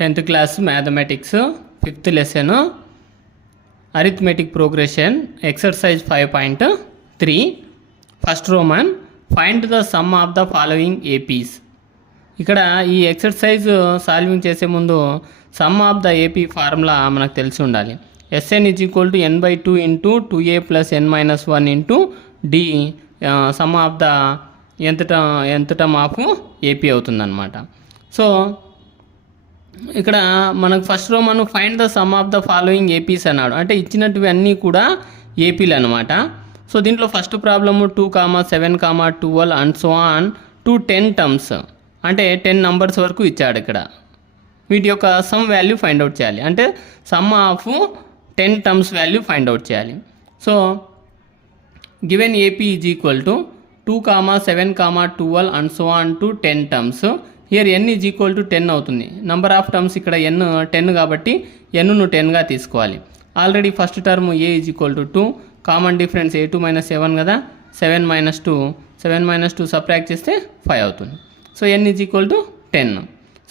Tenth class mathematics 5th lesson arithmetic progression exercise 5.3 first Roman find the sum of the following APIs. ఇక్కడ ఈ exercise solving చేసే ముందు some of the AP formula మనకు తెలిసి ఉండాలి. Sn = n/2 × 2a + n - 1 × d sum of the nth term of AP అవుతుందన్నమాట. So ఇక్కడ మనకు first Roman find the sum of the following APIs అన్నాడు, అంటే ఇచ్చినవి అన్నీ కూడా ఏపీలు అనమాట. సో దీంట్లో first problem 2, 7, 12 and so on to 10 terms, అంటే 10 నంబర్స్ వరకు ఇచ్చాడు. ఇక్కడ వీటి యొక్క సమ్ వాల్యూ ఫైండ్ అవుట్ చేయాలి, అంటే sum of 10 terms value find out చేయాలి. So given AP is equal to 2, 7, 12 and so on to 10 terms. Here n is equal to 10 అవుతుంది. నెంబర్ ఆఫ్ టర్మ్స్ ఇక్కడ n 10 కాబట్టి nను 10గా తీసుకోవాలి. Already first term a is equal to 2, common difference a2 - 7 కదా, 7 - 2, 7 - 2 subtract చేస్తే 5 అవుతుంది. So n is equal to 10.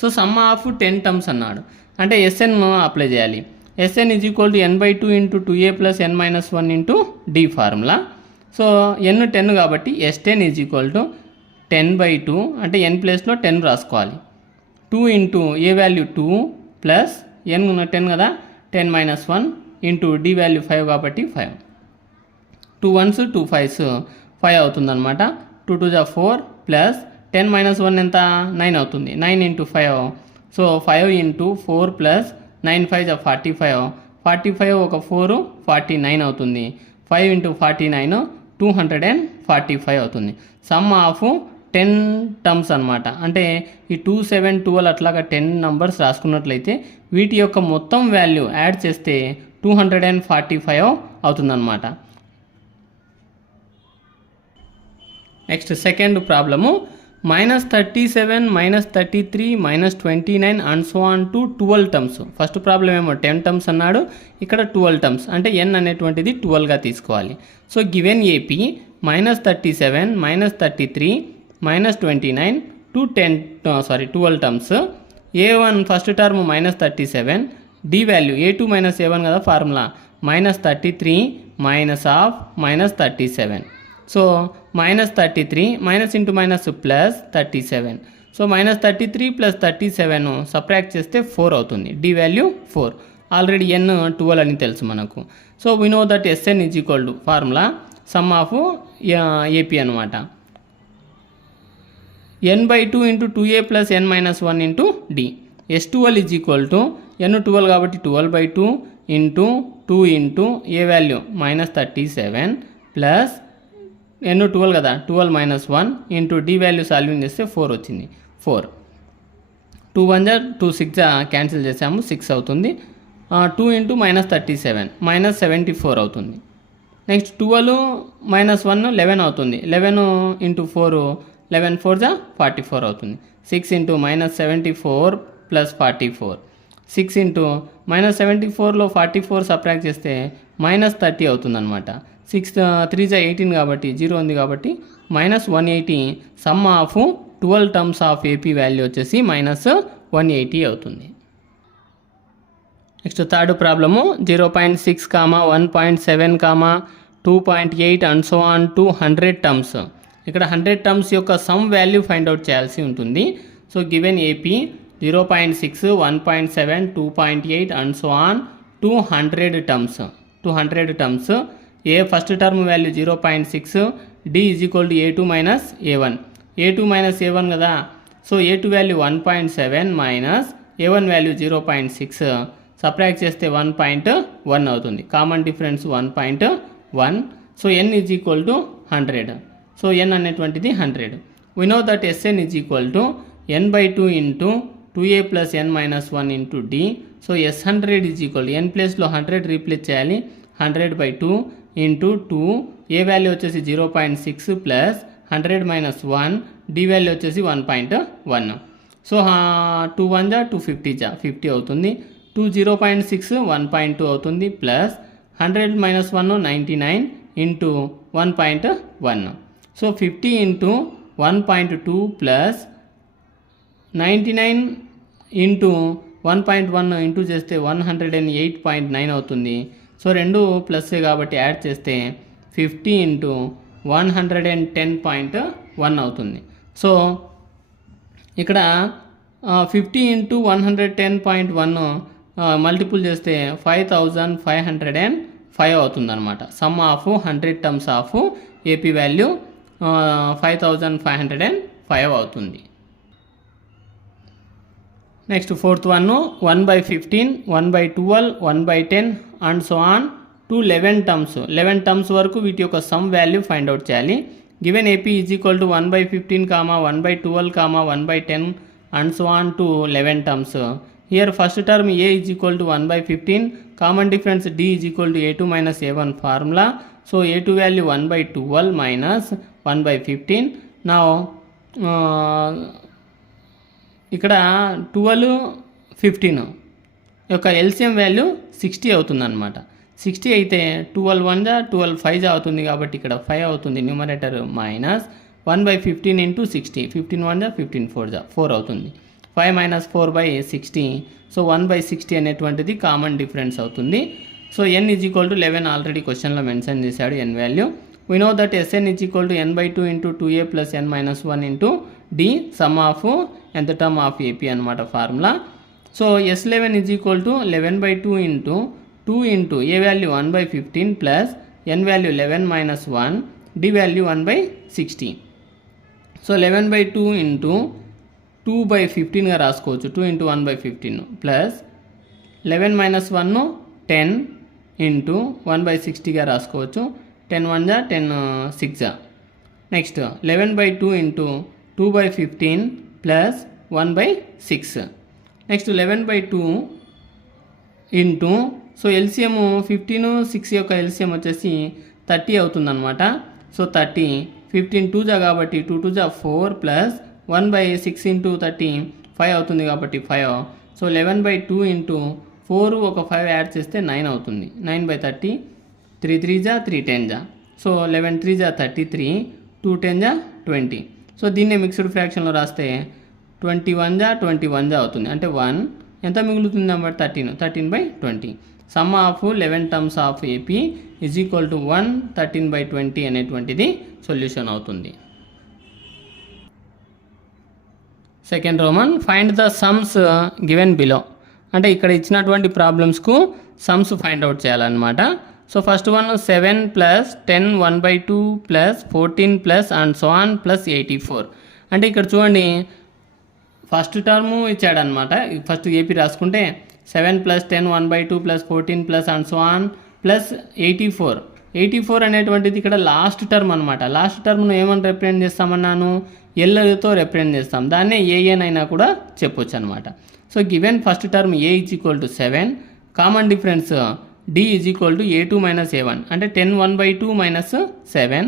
So some of 10 terms అన్నాడు, అంటే Sn అప్లై చేయాలి. Sn is equal to n/2 × 2a + n - 1 × d formula. So n 10 కాబట్టి S10 is equal to 10/2, అంటే n ప్లేస్లో 10 రాసుకోవాలి. 2 × a వాల్యూ 2 ప్లస్ n 10 కదా, 10 - 1 × d value 5 కాబట్టి 5. 2 1s 2 5s 5 అవుతుందన్నమాట. 2 2 = 4 ప్లస్ 10 - 1 ఎంత, 9 అవుతుంది. 9 × 5, సో 5 × 4 ప్లస్ 9 5 = 45. 45 ఒక 4 49 అవుతుంది. 5 × 49 245 అవుతుంది. సమ్ ఆఫ్ 10 టర్మ్స్ అనమాట, అంటే ఈ 2, 7, 12 అట్లాగా 10 నంబర్స్ రాసుకున్నట్లయితే వీటి యొక్క మొత్తం వాల్యూ యాడ్ చేస్తే 245 అవుతుందన్నమాట. Next second problem -37, -33, -29 and so on to 12 terms. First problem ఏమో 10 టర్మ్స్ అన్నాడు, ఇక్కడ 12 టర్మ్స్, అంటే n అనేటువంటిది 12గా తీసుకోవాలి. So given AP -37, -33, -29 to 12 terms. a1 first term -37, d value a2 - a1 కదా formula, -33 -37. So -33 minus into minus plus 37. So -33 + 37 subtract చేస్తే 4 అవుతుంది. d value 4. Already n 12 అని తెలుసు మనకు. So we know that Sn is equal to formula sum of AP అనమాట, n/2 × 2a + n - 1 × d. S12 is equal to n 12 కాబట్టి 12/2 × 2 × a value -37 plus n 12 కదా, 12 - 1 × d value solving చేస్తే 4 వచ్చింది. 4 2 1 2 6 cancel చేసాము, 6 అవుతుంది. 2 × -37 -74 అవుతుంది. నెక్స్ట్ 12 - 1 11 అవుతుంది. 11 × 4 11 4 44 అవుతుంది. 6 × -74 + 44, 6 × -74లో 44 సబ్ట్రాక్ట్ చేస్తే -30 అవుతుందన్నమాట. 6 3 18 కాబట్టి 0 ఉంది కాబట్టి -180. Some of 12 terms of AP value వచ్చేసి -180 అవుతుంది. Next third problem 0.6, 1.7, 2.8 and so on to 100 terms. ఇక్కడ 100 టర్మ్స్ యొక్క సమ్ వాల్యూ ఫైండ్ అవుట్ చేయాల్సి ఉంటుంది. So given AP 0.6, 1.7, 2.8 and so on to 100 terms. 200 terms. A first term value 0.6, d is equal to a2 - a1. a2 - a1 కదా, so a2 value 1.7 minus a1 value 0.6 subtract చేస్తే 1.1 అవుతుంది. Common difference 1.1. So n is equal to 100. So n అనేటువంటిది 100. We know that Sn is equal to n/2 × 2a + n - 1 × d. So S100 is equal n ప్లేస్లో 100 replace చేయాలి. 100/2 × 2, ఏ value వచ్చేసి 0.6 plus 100 - 1, d value వచ్చేసి 1.1. So 2 1 250 50 అవుతుంది. 2 0.6 1.2 అవుతుంది plus 100 - 1 99 × 1.1. So 50 into 1.2 plus 99 into 1.1 into చేస్తే 108.9 అవుతుంది. So రెండు ప్లస్సే కాబట్టి యాడ్ చేస్తే 50 ఇంటూ 110.1 అవుతుంది. సో ఇక్కడ 50 ఇంటూ 110.1 మల్టిపుల్ చేస్తే 5505 అవుతుంది అనమాట. Some of 100 terms of AP value 5505 అవుతుంది. Next fourth one 1/15, 1/12, 1/10 and so on to 11 terms. 11 terms వరకు వీటి యొక్క సమ్ వాల్యూ ఫైండ్ అవుట్ చేయాలి. Given AP is equal to 1/15, 1/12, 1/10 and so on to 11 terms. Here first term a is equal to 1/15, common difference d is equal to a2 minus a1 formula. So a2 value 1/12 minus 1/15. Now ఇక్కడ 12, 15 యొక్క LCM value 60 అవుతుంది అనమాట. 60 అయితే 12 1 12 5 అవుతుంది కాబట్టి ఇక్కడ 5 అవుతుంది. Numerator minus 1/15 into 60, 15 1 15 4 అవుతుంది. 5 minus 4/60. సో 1/60 అనేటువంటిది కామన్ డిఫరెన్స్ అవుతుంది. So n is equal to 11 already క్వశ్చన్లో మెన్షన్ చేశాడు n వాల్యూ. We know that Sn is equal to n/2 into 2a plus n - 1 into d sum of nth term of AP అనమాట formula. So S11 is equal to 11/2 into 2 into a value 1/15 plus n value 11 - 1 d value 1/60. So 11/2 into 2/15గా రాసుకోవచ్చు. 2 into 1/15 plus 11 - 1 10 into 1/60గా రాసుకోవచ్చు. 10 1 10 6. Next 11/2 into 2/15 plus 1/6. Next 11/2 into so LCM 15 6 యొక్క LCM వచ్చేసి 30 అవుతుందన్నమాట. So 30 15 2 కాబట్టి 2 2 4 plus 1/6 into 30 5 అవుతుంది కాబట్టి 5. So 11/2 into 4 ఒక 5 యాడ్ చేస్తే 9 అవుతుంది. 9/30 3 3 3 10. సో 11 3 33 2 10 20. సో దీన్నే మిక్స్డ్ ఫ్రాక్షన్లో రాస్తే 21 21 అవుతుంది. అంటే 1 ఎంత మిగులుతుంది number 13 13/20. Some of 11 terms of AP is equal to 1 13/20 అనేటువంటిది సొల్యూషన్ అవుతుంది. Second Roman find the sums given below. అంటే ఇక్కడ ఇచ్చినటువంటి ప్రాబ్లమ్స్కు సమ్స్ ఫైండ్ అవుట్ చేయాలన్నమాట. So first one 7 plus 10 1/2 plus 14 plus and so on plus 84. అంటే ఇక్కడ చూడండి ఫస్ట్ టర్ము ఇచ్చాడనమాట. ఫస్ట్ ఏపీ రాసుకుంటే 7 plus 10 1/2 plus 14 plus and so on plus 84 అనేటువంటిది ఇక్కడ లాస్ట్ టర్మ్ అనమాట. లాస్ట్ టర్మ్ను ఏమని రిప్రజెంట్ చేస్తామన్నాను, ఎల్తో రిప్రజెంట్ చేస్తాం. దాన్నే ఏఎన్ అయినా కూడా చెప్పొచ్చు అనమాట. So given first term A is equal to 7, common difference D is equal to a2 minus a1. అంటే 10 1/2 మైనస్ 7,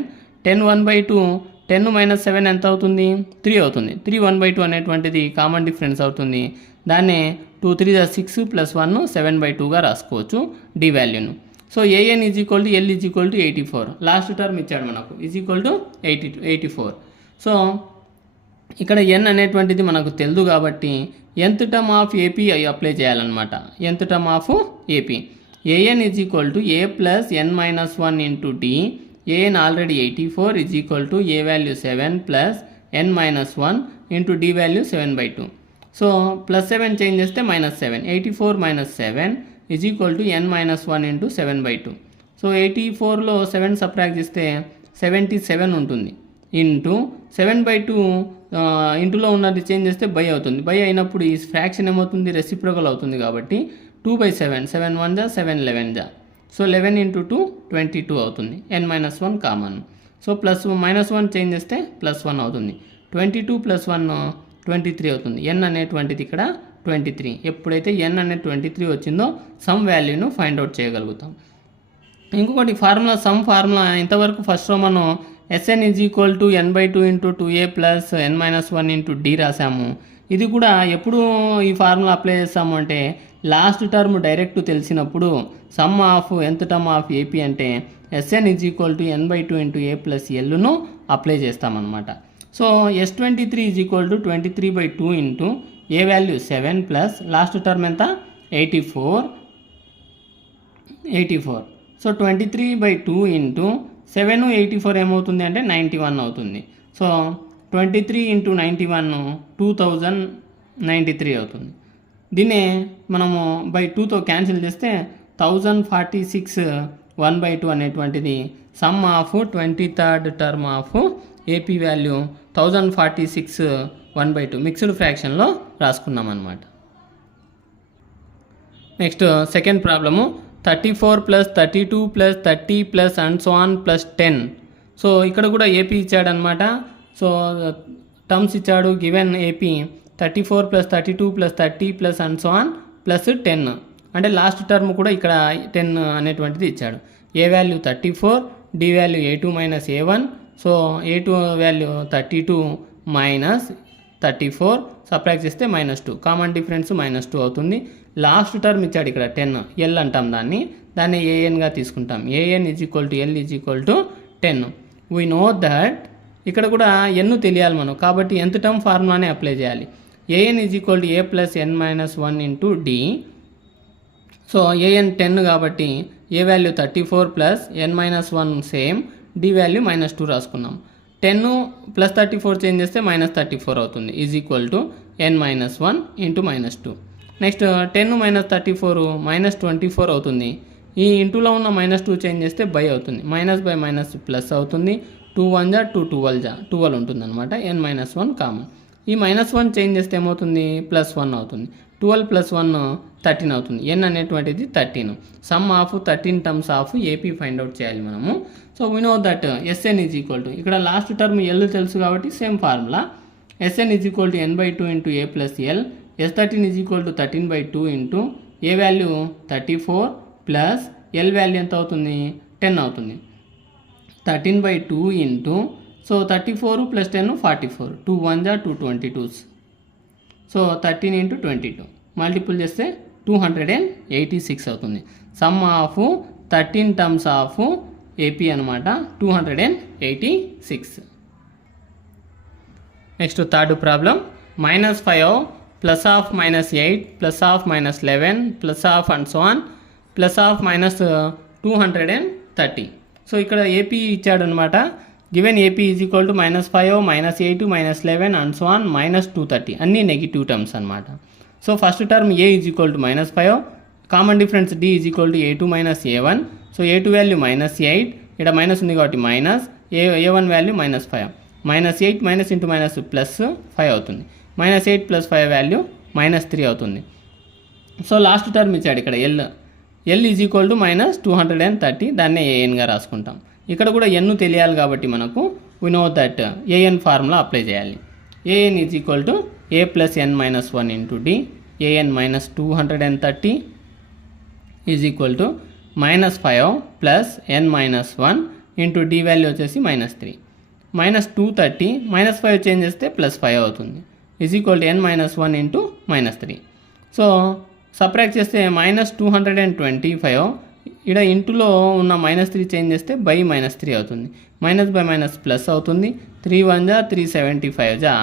10 1/2 10 - 7 ఎంత అవుతుంది 3 అవుతుంది. 3 1/2 అనేటువంటిది కామన్ డిఫరెన్స్ అవుతుంది. దాన్నే 2 3 6 ప్లస్ 1 7/2గా రాసుకోవచ్చు డి వాల్యూను. So A N is equal to L is equal to 84. Last term ఇచ్చాడు మనకు ఈజ్ ఈక్వల్ టు 84. సో ఇక్కడ ఎన్ అనేటువంటిది మనకు తెలుదు కాబట్టి nth term of AP apply చేయాలన్నమాట. nth term of AP AN is equal to a plus n - 1 into D. A N already 84 is equal to A value 7 plus n - 1 into D value 7/2. So plus 7 change చేస్తే -7. 84 - 7 is equal to n - 1 into 7/2. So 84లో 7 subtract చేస్తే 77 ఉంటుంది. Into 7/2 ఇంటూలో ఉన్నది change చేస్తే by అవుతుంది. By అయినప్పుడు ఈ fraction ఏమవుతుంది, రెసిప్రోకల్ అవుతుంది కాబట్టి 2/7 7 1 7 11. సో 11 ఇంటూ 2 22 అవుతుంది. n - 1 common. So plus -1 change చేస్తే +1 అవుతుంది. 22 + 1 23 అవుతుంది. n అనేటువంటిది ఇక్కడ 23. ఎప్పుడైతే n అనేది 23 వచ్చిందో సమ్ వాల్యూను ఫైండ్ అవుట్ చేయగలుగుతాం. ఇంకొకటి ఫార్ములా సమ్ ఫార్ములా ఇంతవరకు ఫస్ట్ మనం Sn is equal to n/2 into 2a plus n - 1 into d రాసాము. ఇది కూడా ఎప్పుడు ఈ ఫార్ములా అప్లై చేస్తాము అంటే లాస్ట్ టర్మ్ డైరెక్ట్ తెలిసినప్పుడు sum of nth term of AP అంటే Sn is equal to n/2 into A plus ఎల్ను అప్లై చేస్తామన్నమాట. So S23 is equal to 23/2 into A value 7 plus last term ఎంత 84. So 23/2 into 7 84 ఏమవుతుంది అంటే 91 అవుతుంది. So 23 into 91 2093 అవుతుంది. దీన్నే మనము బై 2తో క్యాన్సిల్ చేస్తే 1046 1/2 అనేటువంటిది sum of 23rd term of AP value 1046 1/2 mixed ఫ్రాక్షన్లో రాసుకున్నాం అన్నమాట. Next second problem 34 plus 32 plus 30 plus and so on plus 10. So ఇక్కడ కూడా ఏపీ ఇచ్చాడనమాట. సో టర్మ్స్ ఇచ్చాడు. Given AP 34 plus 32 plus 30 plus and so on plus 10. అంటే last term కూడా ఇక్కడ 10 అనేటువంటిది ఇచ్చాడు. A value 34, d value a2 minus a1. So a2 value 32 minus 34 subtract చేస్తే -2, కామన్ డిఫరెన్స్ -2 అవుతుంది. లాస్ట్ టర్మ్ ఇచ్చాడు ఇక్కడ 10, ఎల్ అంటాం దాన్ని ఏఎన్గా తీసుకుంటాం. A n is equal to L is equal to 10. We know that ఇక్కడ కూడా ఎన్ తెలియాలి మనం, కాబట్టి nth టర్మ్ ఫార్ములానే అప్లై చేయాలి. A n is equal to A plus n minus 1 into d. So a n 10 కాబట్టి a value 34 plus n minus 1 same, d value -2 రాసుకున్నాం. 10 plus 34 change చేస్తే -34 అవుతుంది. Is equal to n minus 1 into -2. Next 10 minus 34 -24 అవుతుంది. ఈ ఇంటూలో ఉన్న -2 change చేస్తే by అవుతుంది. Minus by minus plus అవుతుంది. 2 1 జా 2 12 ఉంటుంది అనమాట. n minus 1 common. ఈ -1 చేంజ్ చేస్తే ఏమవుతుంది +1 అవుతుంది. 12 + 1 13 అవుతుంది. n అనేటువంటిది 13. Some of 13 terms of AP find out చేయాలి మనము. So we know that Sn is equal to, ఇక్కడ లాస్ట్ టర్మ్ ఎల్ తెలుసు కాబట్టి same formula. Sn is equal to n/2 into A plus L. S13 is equal to 13/2 into A value 34 plus L value ఎంత అవుతుంది 10 అవుతుంది. 13/2 into, so 34 plus 10 44, 2 1 జా 2 22s. So 13 into 22 multiple చేస్తే 286 అవుతుంది. Sum of 13 terms of AP అనమాట 286. Next third problem -5 plus of -8 plus of -11 plus of and so on plus of -230. So ఇక్కడ AP ఇచ్చాడనమాట. Given AP is equal to -5 -8 -11 and so on -230 అన్నీ negative terms అనమాట. So first term A is equal to -5, common difference D is equal to a2 minus a1. So a2 value -8, ఇక్కడ minus ఉంది కాబట్టి minus, a1 value -5. -8 minus into minus +5 అవుతుంది. -8 + 5 value -3 అవుతుంది. So last term ఇచ్చాడు ఇక్కడ L is equal to -230, దాన్నే ఏఎన్గా రాసుకుంటాం. ఇక్కడ కూడా ఎన్ తెలియాలి కాబట్టి మనకు we know that a n formula apply చేయాలి. A n is equal to A plus n minus 1 into D. A n -230 is equal to -5 plus n minus 1 into D value వచ్చేసి -3. -230 -5 change చేస్తే +5 అవుతుంది. Is equal to n minus 1 into -3. So subtract చేస్తే -225, ఇక్కడ ఇంటూలో ఉన్న -3 change చేస్తే by -3 అవుతుంది. Minus by minus plus అవుతుంది. 3 1 జా 375 జా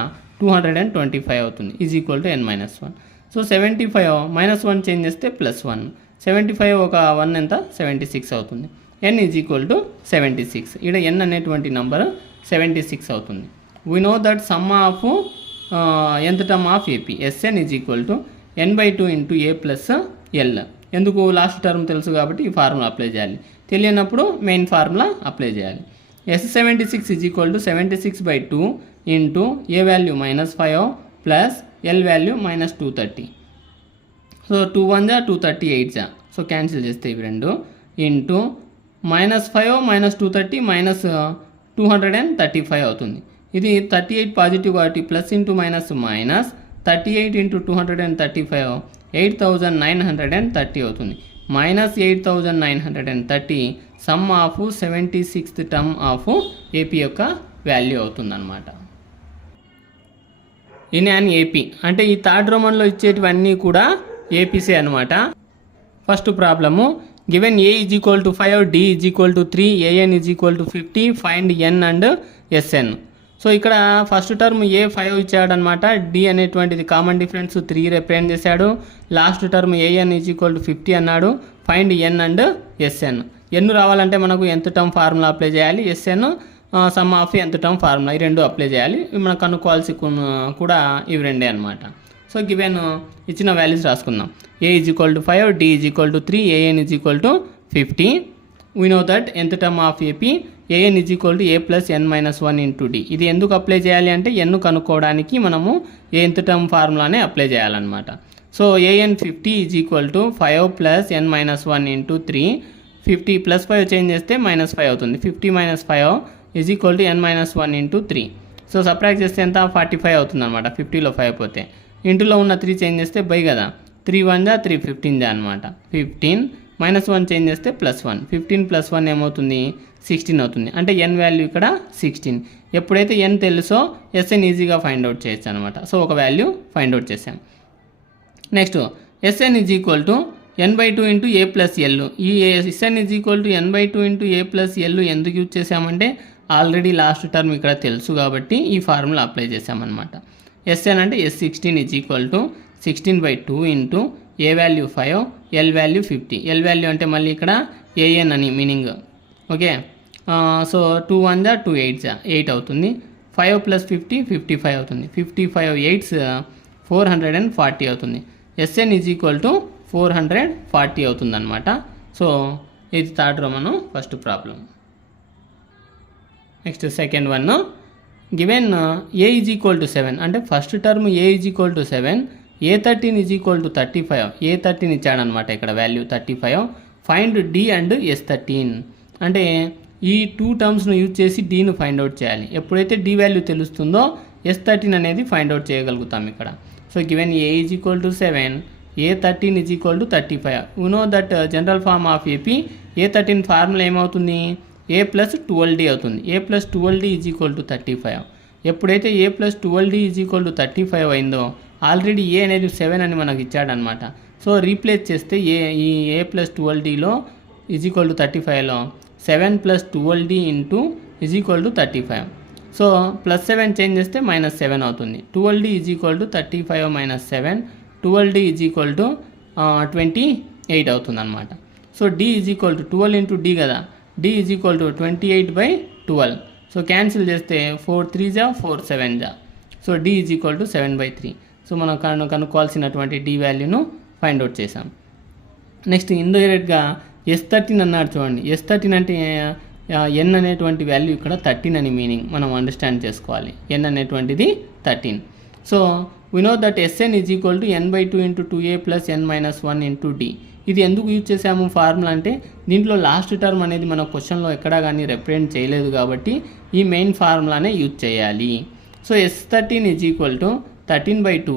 225 అవుతుంది. Is equal to n minus 1. So 75 -1 change చేస్తే +1. 75 ఒక 1 ఎంత 76 అవుతుంది. n is equal to 76. ఇక్కడ n అనేటువంటి నంబర్ 76 అవుతుంది. We know that some of nth term of AP Sn is equal to n/2 into A plus L. ఎందుకు last term తెలుసు కాబట్టి ఈ ఫార్ములా అప్లై చేయాలి. తెలియనప్పుడు మెయిన్ ఫార్ములా అప్లై చేయాలి. S76 is equal to 76/2 into A value -5 plus L value -230. So 2 1 జా 238 జా, so cancel చేస్తే ఇవి రెండు ఇంటూ -5 -230 -235 అవుతుంది. ఇది 38 పాజిటివ్ కాబట్టి plus into minus minus 38 into 235 8930 అవుతుంది. -8930 sum of 76th term of AP యొక్క వాల్యూ అవుతుందన్నమాట. ఇన్ యాన్ ఏపీ అంటే ఈ థర్డ్ రోమన్లో ఇచ్చేటివన్నీ కూడా ఏపీసే అనమాట. First problem given a is equal to 5, d is equal to 3, a n is equal to 50, find n and s n. So ఇక్కడ ఫస్ట్ టర్మ్ ఏ 5 ఇచ్చాడనమాట, డి అనేటువంటిది కామన్ డిఫరెన్స్ 3 రిప్రజెంట్ చేశాడు, last term AN is equal to 50 అన్నాడు, find n and s n. N రావాలంటే మనకు ఎంత term formula apply చేయాలి, s n sum of ఎంత టర్మ్ ఫార్ములా, ఈ రెండు అప్లై చేయాలి. మనకు కనుక్కోవాల్సి కూడా ఇవి రెండే అనమాట. సో గివెన్ ఇచ్చిన వాల్యూస్ రాసుకుందాం. A is equal to 5, d is equal to 3, a n is equal to 50. We know that ఎంత term of AP AN is equal to A plus N minus 1 into d. ఇది ఎందుకు apply చేయాలి అంటే ఎన్ను కనుక్కోవడానికి మనము ఎంత టర్మ్ ఫార్ములానే అప్లై చేయాలన్నమాట. So a n 50 is equal to 5 plus N minus 1 into 3. 50 plus 5 change చేస్తే -5 అవుతుంది. 50 minus 5 is equal to n minus 1 into 3. So subtract చేస్తే ఎంత 45 అవుతుంది అనమాట. 50లో 5 పోతే ఇంటూలో ఉన్న 3 చేంజ్ చేస్తే బై కదా, 3 1 జా 3 15 జా అనమాట. 15 -1 చేంజ్ చేస్తే +1. 15 + 1 ఏమవుతుంది 16 అవుతుంది. అంటే ఎన్ వాల్యూ ఇక్కడ 16. ఎప్పుడైతే ఎన్ తెలుసో ఎస్ఎన్ ఈజీగా ఫైండ్ అవుట్ చేయొచ్చు అనమాట. సో ఒక వాల్యూ ఫైండ్ అవుట్ చేసాం. Next s n is equal to n/2 into A plus l. ఈ s n is equal to n/2 into A plus L ఎందుకు యూజ్ చేసామంటే ఆల్రెడీ లాస్ట్ టర్మ్ ఇక్కడ తెలుసు కాబట్టి ఈ ఫార్ములా అప్లై చేసామన్నమాట. ఎస్ఎన్ అంటే S16 is equal to 16/2 into A value 5, L value 50. L value అంటే మళ్ళీ ఇక్కడ ఏఎన్ అని మీనింగ్. ఓకే, సో 2 1 జా 2 8 జా 8 అవుతుంది. 5 + 50 55 అవుతుంది. 55 8s 440 అవుతుంది. ఎస్ఎన్ ఈజ్ ఈక్వల్ టు 440 అవుతుంది అనమాట. సో ఇది థర్డ్ రో మనం first problem. Next second one, given a is equal to 7 అంటే first term A is equal to 7, A13 is equal to 35. A13 ఇచ్చాడనమాట ఇక్కడ value 35. Find D and S13 అంటే ఈ 2 టర్మ్స్ను use చేసి డీను ఫైండ్ అవుట్ చేయాలి. ఎప్పుడైతే D value తెలుస్తుందో S13 అనేది ఫైండ్ అవుట్ చేయగలుగుతాం ఇక్కడ. So given a is equal to 7, A13 is equal to 35. You know that general form of AP A13 formula ఏమవుతుంది, ఏ ప్లస్ 12D అవుతుంది. A plus 12D is equal to 35. ఎప్పుడైతే a plus 12D is equal to 35 అయిందో already ఏ అనేది 7 అని మనకు ఇచ్చాడనమాట. So replace చేస్తే ఈ ఏ ప్లస్ 12Dలో ఈజ్ ఈక్వల్ టు 35లో 7 + 12D into is equal to 35. So +7 change చేస్తే -7 అవుతుంది. 12D is equal to 35 - 7, 12D is equal to 28 అవుతుంది అనమాట. So D is equal to 12 into D కదా, D is equal to 28/12. So cancel చేస్తే 4 3 జా 4 7 జా. So D is equal to 7/3. So మనం కనుక్కోవాల్సినటువంటి D వాల్యూను find out చేసాం. నెక్స్ట్ ఇండైరెక్ట్గా S13 అన్నాడు చూడండి. S13 అంటే ఎన్ అనేటువంటి వాల్యూ ఇక్కడ 13 అని మీనింగ్ మనం అండర్స్టాండ్ చేసుకోవాలి. ఎన్ అనేటువంటిది 13. So we know that SN is equal to n/2 into 2a plus n - 1 into d. ఇది ఎందుకు యూజ్ చేసాము ఫార్ములా అంటే దీంట్లో లాస్ట్ టర్మ్ అనేది మన క్వశ్చన్లో ఎక్కడా కానీ రిప్రజెంట్ చేయలేదు కాబట్టి ఈ మెయిన్ ఫార్ములానే యూజ్ చేయాలి. So S13 is equal to 13/2,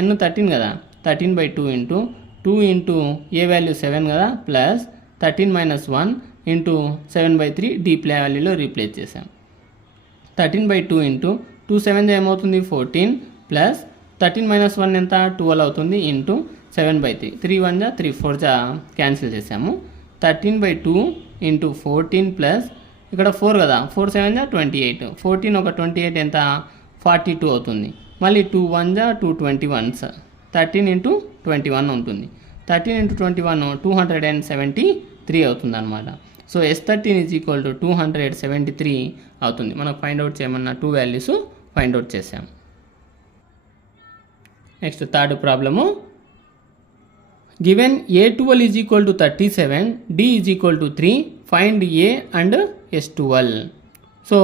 n 13 కదా, 13/2 ఇంటూ 2 ఇంటూ ఏ వాల్యూ 7 కదా ప్లస్ 13 - 1 ఇంటూ 7/3 డి వాల్యూలో రీప్లేస్ చేసాం. 13/2 ఇంటూ 2 7 ఏమవుతుంది 14 ప్లస్ 13 - 1 ఎంత 12 అవుతుంది ఇంటూ 7/3. 3 1 జా 3 4 జా క్యాన్సిల్ చేసాము. 13/2 ఇంటూ 14 ప్లస్ ఇక్కడ 4 కదా, 4 7 జా 28. 14 ఒక 28 ఎంత 42 అవుతుంది. మళ్ళీ 2 1 జా 2 21s 13 ఇంటూ 21 ఉంటుంది. 13 ఇంటూ 21 273 అవుతుంది అనమాట. So S13 is equal to 273 అవుతుంది. మనం ఫైండ్ అవుట్ చేయమన్న 2 వాల్యూస్ ఫైండ్ అవుట్ చేసాం. Next third problem, given A12 is equal to 37, D is equal to 3, find A and S12. So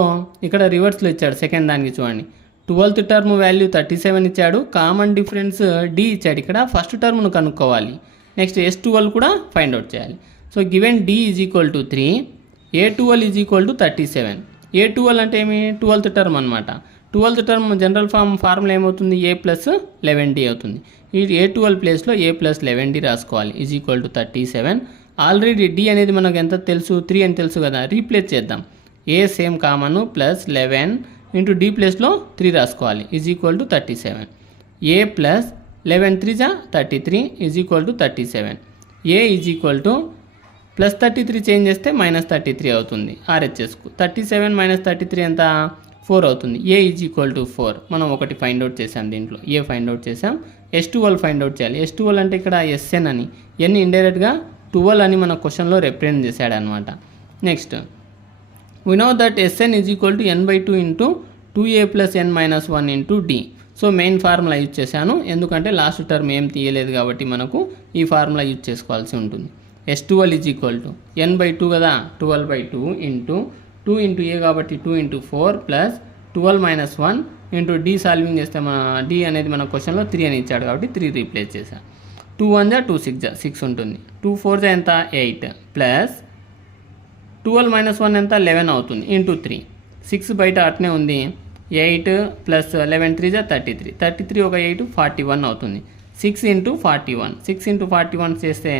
ఇక్కడ రివర్స్లో ఇచ్చాడు. సెకండ్ దానికి చూడండి, 12th టర్మ్ వాల్యూ 37 ఇచ్చాడు, కామన్ డిఫరెన్స్ D ఇచ్చాడు. ఇక్కడ ఫస్ట్ టర్మ్ను కనుక్కోవాలి. నెక్స్ట్ S12 కూడా ఫైండ్ అవుట్ చేయాలి. So given D is equal to 3, A12 is equal to 37. A12 అంటే ఏమి 12th టర్మ్ అనమాట. 12th టర్మ్ జనరల్ ఫార్ములా ఏమవుతుంది A ప్లస్ 11D అవుతుంది. ఈ A12 ప్లేస్లో A ప్లస్ 11D రాసుకోవాలి. Is equal to 37. Already D అనేది మనకు ఎంత తెలుసు 3 అని తెలుసు కదా, రీప్లేస్ చేద్దాం. A same common plus 11 into D ప్లేస్లో 3 రాసుకోవాలి. Is equal to 37. A plus 11 3 జా 33 is equal to 37. A is equal to plus 33 change చేస్తే మైనస్ 33 అవుతుంది ఆర్హెచ్ఎస్కు. 37 మైనస్ 33 ఎంత 4 అవుతుంది. ఏ ఈజ్ ఈక్వల్ టు 4 మనం ఒకటి ఫైండ్ అవుట్ చేసాం, దీంట్లో ఏ ఫైండ్ అవుట్ చేసాం. S12 ఫైండ్ అవుట్ చేయాలి. S12 అంటే ఇక్కడ Sn అని, ఎన్ ఇండైరెక్ట్గా 12 అని మన క్వశ్చన్లో రిప్రజెంట్ చేశాడు అనమాట. Next we know that Sn is equal to n/2 into 2a plus n minus 1 into d. So main formula use చేశాను, ఎందుకంటే లాస్ట్ టర్మ్ ఏం తీయలేదు కాబట్టి మనకు ఈ ఫార్ములా యూజ్ చేసుకోవాల్సి ఉంటుంది. S12 is equal to n/2 కదా, 12/2 into 2 into a కాబట్టి 2 into 4 plus 12 minus 1 into d solving చేస్తే మన d అనేది మన క్వశ్చన్లో 3 అని ఇచ్చాడు కాబట్టి 3 రీప్లేస్ చేశాను. 2 1 జా 2 6 జా 6 ఉంటుంది. 2 4 జా ఎంత 8 ప్లస్ 12 minus 1 ఎంత 11 అవుతుంది ఇంటూ 3. 6 బయట అట్నే ఉంది. 8 ప్లస్ 11 3 జా 33. 33 ఒక 8 41 అవుతుంది. 6 ఇంటూ 41, 6 ఇంటూ 41 చేస్తే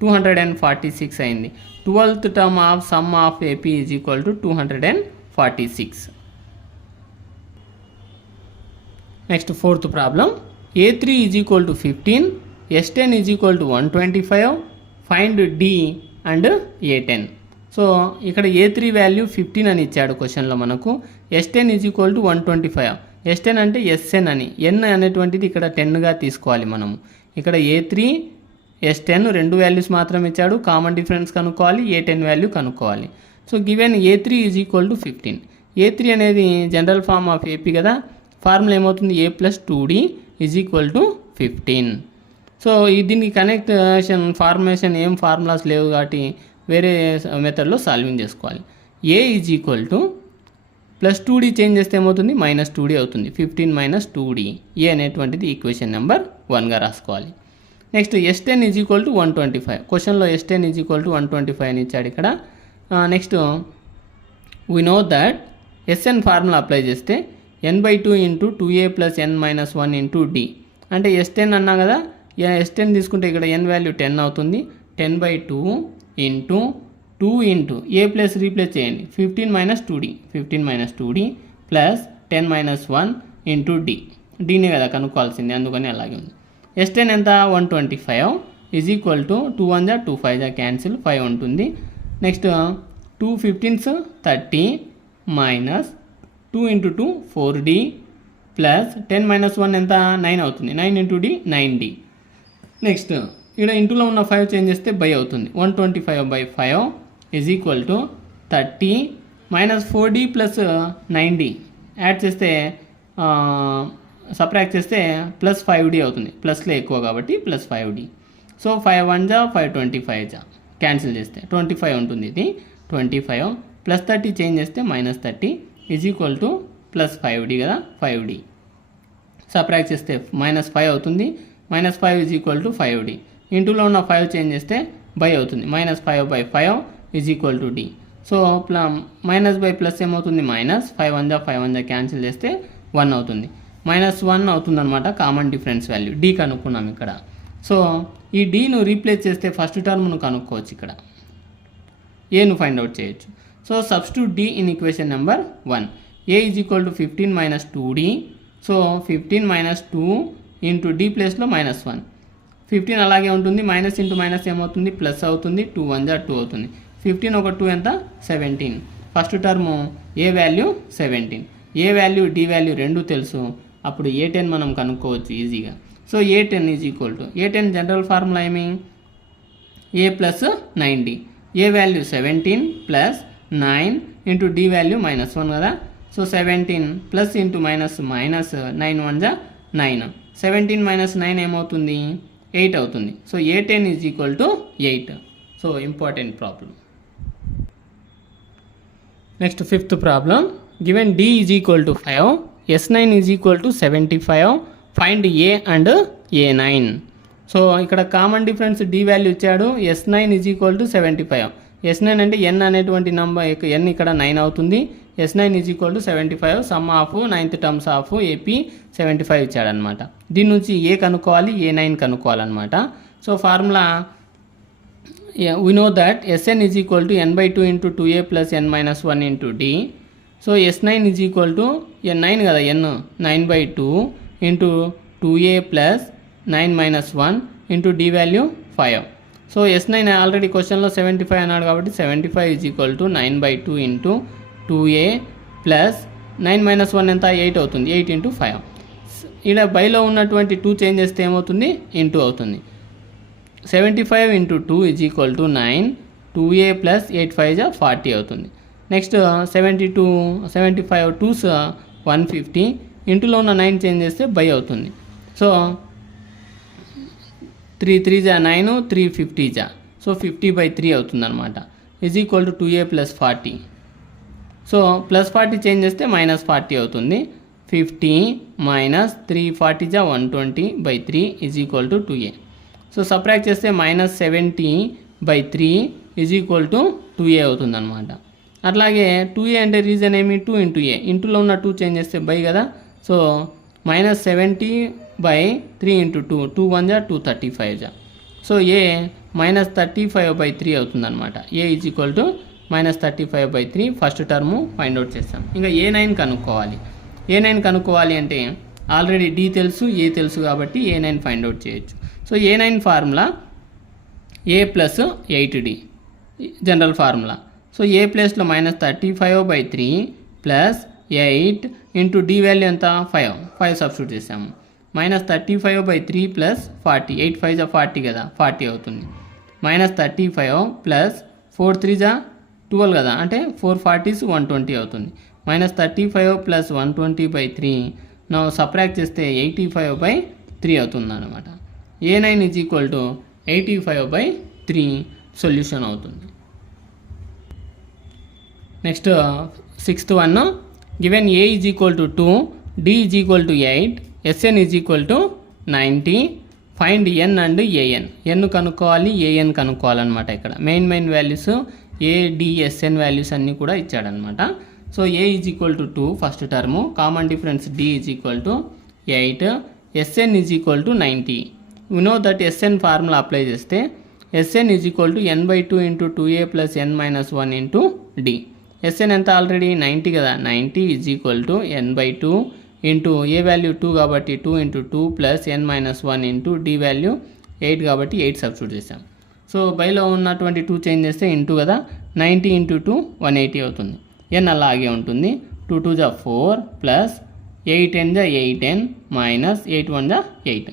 246 అయింది. 12th term of some of AP is equal to 246. Next fourth problem. A3 is equal to 15, S10 is equal to 125, find D and A10. So ఇక్కడ A3 వాల్యూ 15 అని ఇచ్చాడు క్వశ్చన్లో మనకు. S10 is equal to 125. S10 అంటే Sn అని, n అనేటువంటిది ఇక్కడ 10గా తీసుకోవాలి మనము. ఇక్కడ A3 S10 రెండు వాల్యూస్ మాత్రం ఇచ్చాడు, కామన్ డిఫరెన్స్ కనుక్కోవాలి, A10 వాల్యూ కనుక్కోవాలి. So given A3 is equal to 15. A3 అనేది జనరల్ ఫార్మ్ ఆఫ్ AP కదా, ఫార్ములా ఏమవుతుంది a plus 2d is equal to 15. So దీనికి కనెక్షన్ ఫార్మేషన్ ఏం ఫార్ములాస్ లేవు కాబట్టి వేరే మెథడ్లో సాల్వింగ్ చేసుకోవాలి. a is equal to plus 2d change చేస్తే ఏమవుతుంది మైనస్ 2d అవుతుంది. 15 మైనస్ 2d ఏ అనేటువంటిది ఈక్వేషన్ నెంబర్ 1గా రాసుకోవాలి. Next S10 is equal to 125. క్వశ్చన్లో S10 ఈజ్ ఈక్వల్ టు 125 అని ఇచ్చాడు ఇక్కడ. Next we know that Sn formula apply చేస్తే n/2 into 2a plus n minus 1 into d అంటే S10 అన్నా కదా, S10 తీసుకుంటే ఇక్కడ n వాల్యూ 10 అవుతుంది. 10/2 ఇంటూ 2 ఇంటూ ఏ ప్లస్ రీప్లేస్ చేయండి 15 minus 2d, 15 minus 2d plus 10 minus 1 into d, డీనే కదా కనుక్కోవాల్సింది, అందుకని అలాగే ఉంది. S10 ఎంత 125 ఈజ్ ఈక్వల్ టు 2 1 జా 2 5 జా క్యాన్సిల్ 5 ఉంటుంది. Next 2 15s 30 minus 2 into 2 4d plus 10 minus 1 ఎంత 9 అవుతుంది. 9 ఇంటూ d 9d. నెక్స్ట్ ఇక్కడ ఇంటూలో ఉన్న 5 చేంజ్ చేస్తే బై అవుతుంది. 125/5 is equal to 30 minus 4d plus 9d add చేస్తే సబ్ట్రాక్ట్ చేస్తే ప్లస్ 5d అవుతుంది. ప్లస్లో ఎక్కువ కాబట్టి ప్లస్ 5d. సో 5 1 జా 5 25 జా క్యాన్సిల్ చేస్తే 25 ఉంటుంది. ఇది 25 ప్లస్ 30 చేంజ్ చేస్తే minus 30 is equal to plus 5d కదా 5d. సబ్ట్రాక్ట్ చేస్తే మైనస్ 5 అవుతుంది. Minus 5 is equal to 5d. ఇంటూలో ఉన్న 5 చేంజ్ చేస్తే బై అవుతుంది. Minus 5/5 is equal to d. So minus by plus ఏమవుతుంది మైనస్ 5 1 జా 5 1 జా క్యాన్సిల్ చేస్తే 1 అవుతుంది. మైనస్ 1 అవుతుంది అనమాట కామన్ డిఫరెన్స్ వాల్యూ. d కనుక్కున్నాం ఇక్కడ. సో ఈ dను రీప్లేస్ చేస్తే ఫస్ట్ టర్మ్ను కనుక్కోవచ్చు, ఇక్కడ ఏను ఫైండ్ అవుట్ చేయొచ్చు. So substitute d in equation number 1. a is equal to 15 minus 2d. So 15 minus 2 into d ప్లేస్లో మైనస్ 1. 15 అలాగే ఉంటుంది. మైనస్ ఇంటూ మైనస్ ఏమవుతుంది ప్లస్ అవుతుంది. 2 1 జా 2 అవుతుంది. 15 ఒక 2 ఎంత 17. First term a value 17, a value d value రెండు తెలుసు. అప్పుడు A10 మనం కనుక్కోవచ్చు ఈజీగా. So A10 is equal to A10 general formula ఏమి a plus 9d. A value 17 plus 9 into D value minus 1 కదా. So 17 plus into minus minus 9 1 జా 9. 17 minus 9 ఏమవుతుంది 8 అవుతుంది. So A10 is equal to 8. So important problem. Next fifth problem. Given d is equal to 5, S9 is equal to 75, find a and A9. So ఇక్కడ common difference d value ఇచ్చాడు. S9 is equal to 75. S9 అంటే n అనేటువంటి number, n ఇక్కడ 9 అవుతుంది. S9 is equal to 75, sum of 9th terms of AP 75 ఇచ్చాడనమాట. దీని నుంచి a కనుక్కోవాలి, A9 కనుక్కోవాలన్నమాట. So formula we know that Sn is equal to n/2 into 2a plus n minus 1 into d. So S9 is equal to 9 కదా, n 9/2 into 2a plus 9 minus 1 into d value 5. So S9 already క్వశ్చన్లో 75 అన్నాడు కాబట్టి 75 is equal to 9/2 into 2a plus 9 - 1 ఎంత 8 అవుతుంది, 8 into 5. ఇక్కడ బైలో ఉన్నటువంటి 2 change చేస్తే ఏమవుతుంది, ఇంటూ అవుతుంది. 75 into 2 is equal to 9, 2a plus 8 5 40 అవుతుంది. నెక్స్ట్ 75 2s 150, ఇంటూలో ఉన్న 9 చేంజ్ చేస్తే బై అవుతుంది. సో 3 3 9, 3 50 సో 50/3 అవుతుంది అనమాట. Is equal to 2a plus 40. So plus 40 change చేస్తే -40 అవుతుంది. 50 minus 3 40 120/3 is equal to 2a. So subtract చేస్తే -70/3 ఈజ్ ఈక్వల్ టు 2a అవుతుంది అనమాట. అట్లాగే 2a అంటే రీజన్ ఏమి, 2 ఇంటూ a, ఇంటూలో ఉన్న 2 చేంజ్ చేస్తే బై కదా. So -70/3 into 2, 2 1 235. సో a -35/3 అవుతుంది అనమాట. a is equal to -35/3 first term find out చేస్తాం. ఇంకా a9 కనుక్కోవాలి. a9 కనుక్కోవాలి అంటే ఆల్రెడీ d తెలుసు, a తెలుసు కాబట్టి a9 ఫైండ్ అవుట్ చేయొచ్చు. So a9 formula a plus 8d general formula. So a ప్లేస్లో -35/3 ప్లస్ 8 ఇంటూ d వాల్యూ ఎంత 5 సబ్స్టిట్యూట్ చేసాము. -35/3 ప్లస్ 40, 8 5 40 కదా, 40 అవుతుంది. -35 ప్లస్ 4 3 12 కదా, అంటే 4 40s 120 అవుతుంది. -35 ప్లస్ 120/3 నా సబ్ట్రాక్ట్ చేస్తే 85/3 అవుతుంది అనమాట. a9 is equal to 85/3 solution అవుతుంది. Next 6th one, given a is equal to 2, d is equal to 8, sn is equal to 90, find n and an. n కనుక్కోవాలి, an కనుక్కోవాలన్నమాట. ఇక్కడ main values a d sn values అన్నీ కూడా ఇచ్చాడనమాట. So a is equal to 2 first term, common difference d is equal to 8, sn is equal to 90. We know that sn formula apply చేస్తే sn is equal to n/2 into 2a plus n - 1 into d. sn ఎంత already 90 కదా, 90 is equal to n/2 into a value 2 కాబట్టి 2 into 2 plus n - 1 into d value 8 కాబట్టి 8 substitute చేసాం. So బైలో ఉన్నటువంటి 2 change చేస్తే into కదా, 90 into 2 180 అవుతుంది. n అలాగే ఉంటుంది. 2 2 4 plus 8 10 8n minus 8 1 8.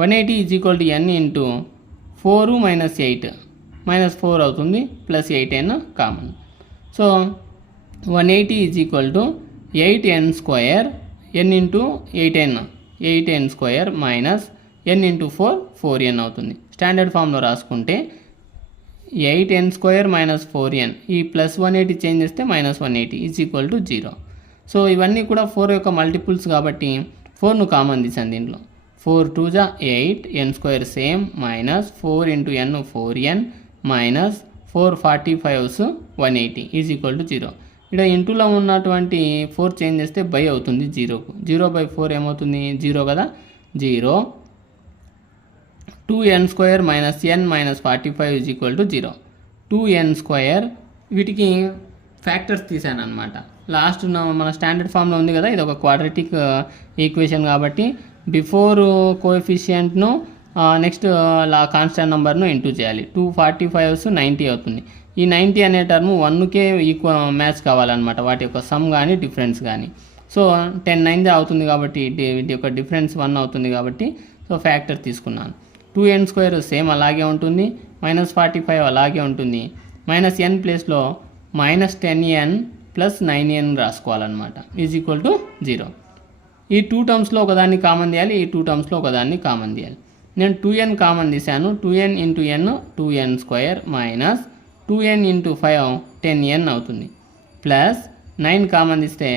180 is equal to n into 4 - 8 -4 అవుతుంది, plus 8n common. So 180 is equal to 8n square, n into 8n square minus n into 4 4n అవుతుంది. Standard ఫామ్లో రాసుకుంటే 8n స్క్వేర్ మైనస్ 4n, ఈ plus 180 change చేస్తే -180 is equal to 0. So ఇవన్నీ కూడా 4 యొక్క multiples కాబట్టి 4ను కామన్ తీసాను దీంట్లో. 4 2 8, n square same, minus 4 into n 4n minus 4 45s 180 is equal to 0. ఇక్కడ ఇంటూలో ఉన్నటువంటి 4 చేంజ్ చేస్తే బై అవుతుంది 0కు. 0/4 ఏమవుతుంది, 0 కదా, 0. 2n square minus n minus 45 is equal to 0. 2n square వీటికి ఫ్యాక్టర్స్ తీసాను అనమాట. లాస్ట్ మన స్టాండర్డ్ ఫామ్లో ఉంది కదా, ఇది ఒక క్వాడ్రాటిక్ ఈక్వేషన్ కాబట్టి బిఫోర్ కోఎఫిషియంట్ను నెక్స్ట్ కాన్స్టాంట్ నెంబర్ను ఇంటూ చేయాలి. 245s 90 అవుతుంది. ఈ 90 అనే టర్ము 1కే మ్యాచ్ కావాలన్నమాట, వాటి యొక్క సమ్ కానీ డిఫరెన్స్ కానీ. సో 10 9 అవుతుంది కాబట్టి వీటి యొక్క డిఫరెన్స్ 1 అవుతుంది కాబట్టి సో ఫ్యాక్టర్ తీసుకున్నాను. 2n స్క్వేర్ సేమ్ అలాగే ఉంటుంది, -45 అలాగే ఉంటుంది. -n ప్లేస్లో -10n ప్లస్ 9n రాసుకోవాలన్నమాట, ఈజ్ ఈక్వల్ టు 0. ఈ 2 టర్మ్స్లో ఒకదాన్ని కామన్ తీయాలి, ఈ 2 టర్మ్స్లో ఒకదాన్ని కామన్ తీయాలి. నేను 2n కామన్ తీశాను. 2n into n 2n square minus 2n into 5 10n అవుతుంది. ప్లస్ 9 కామన్ తీస్తే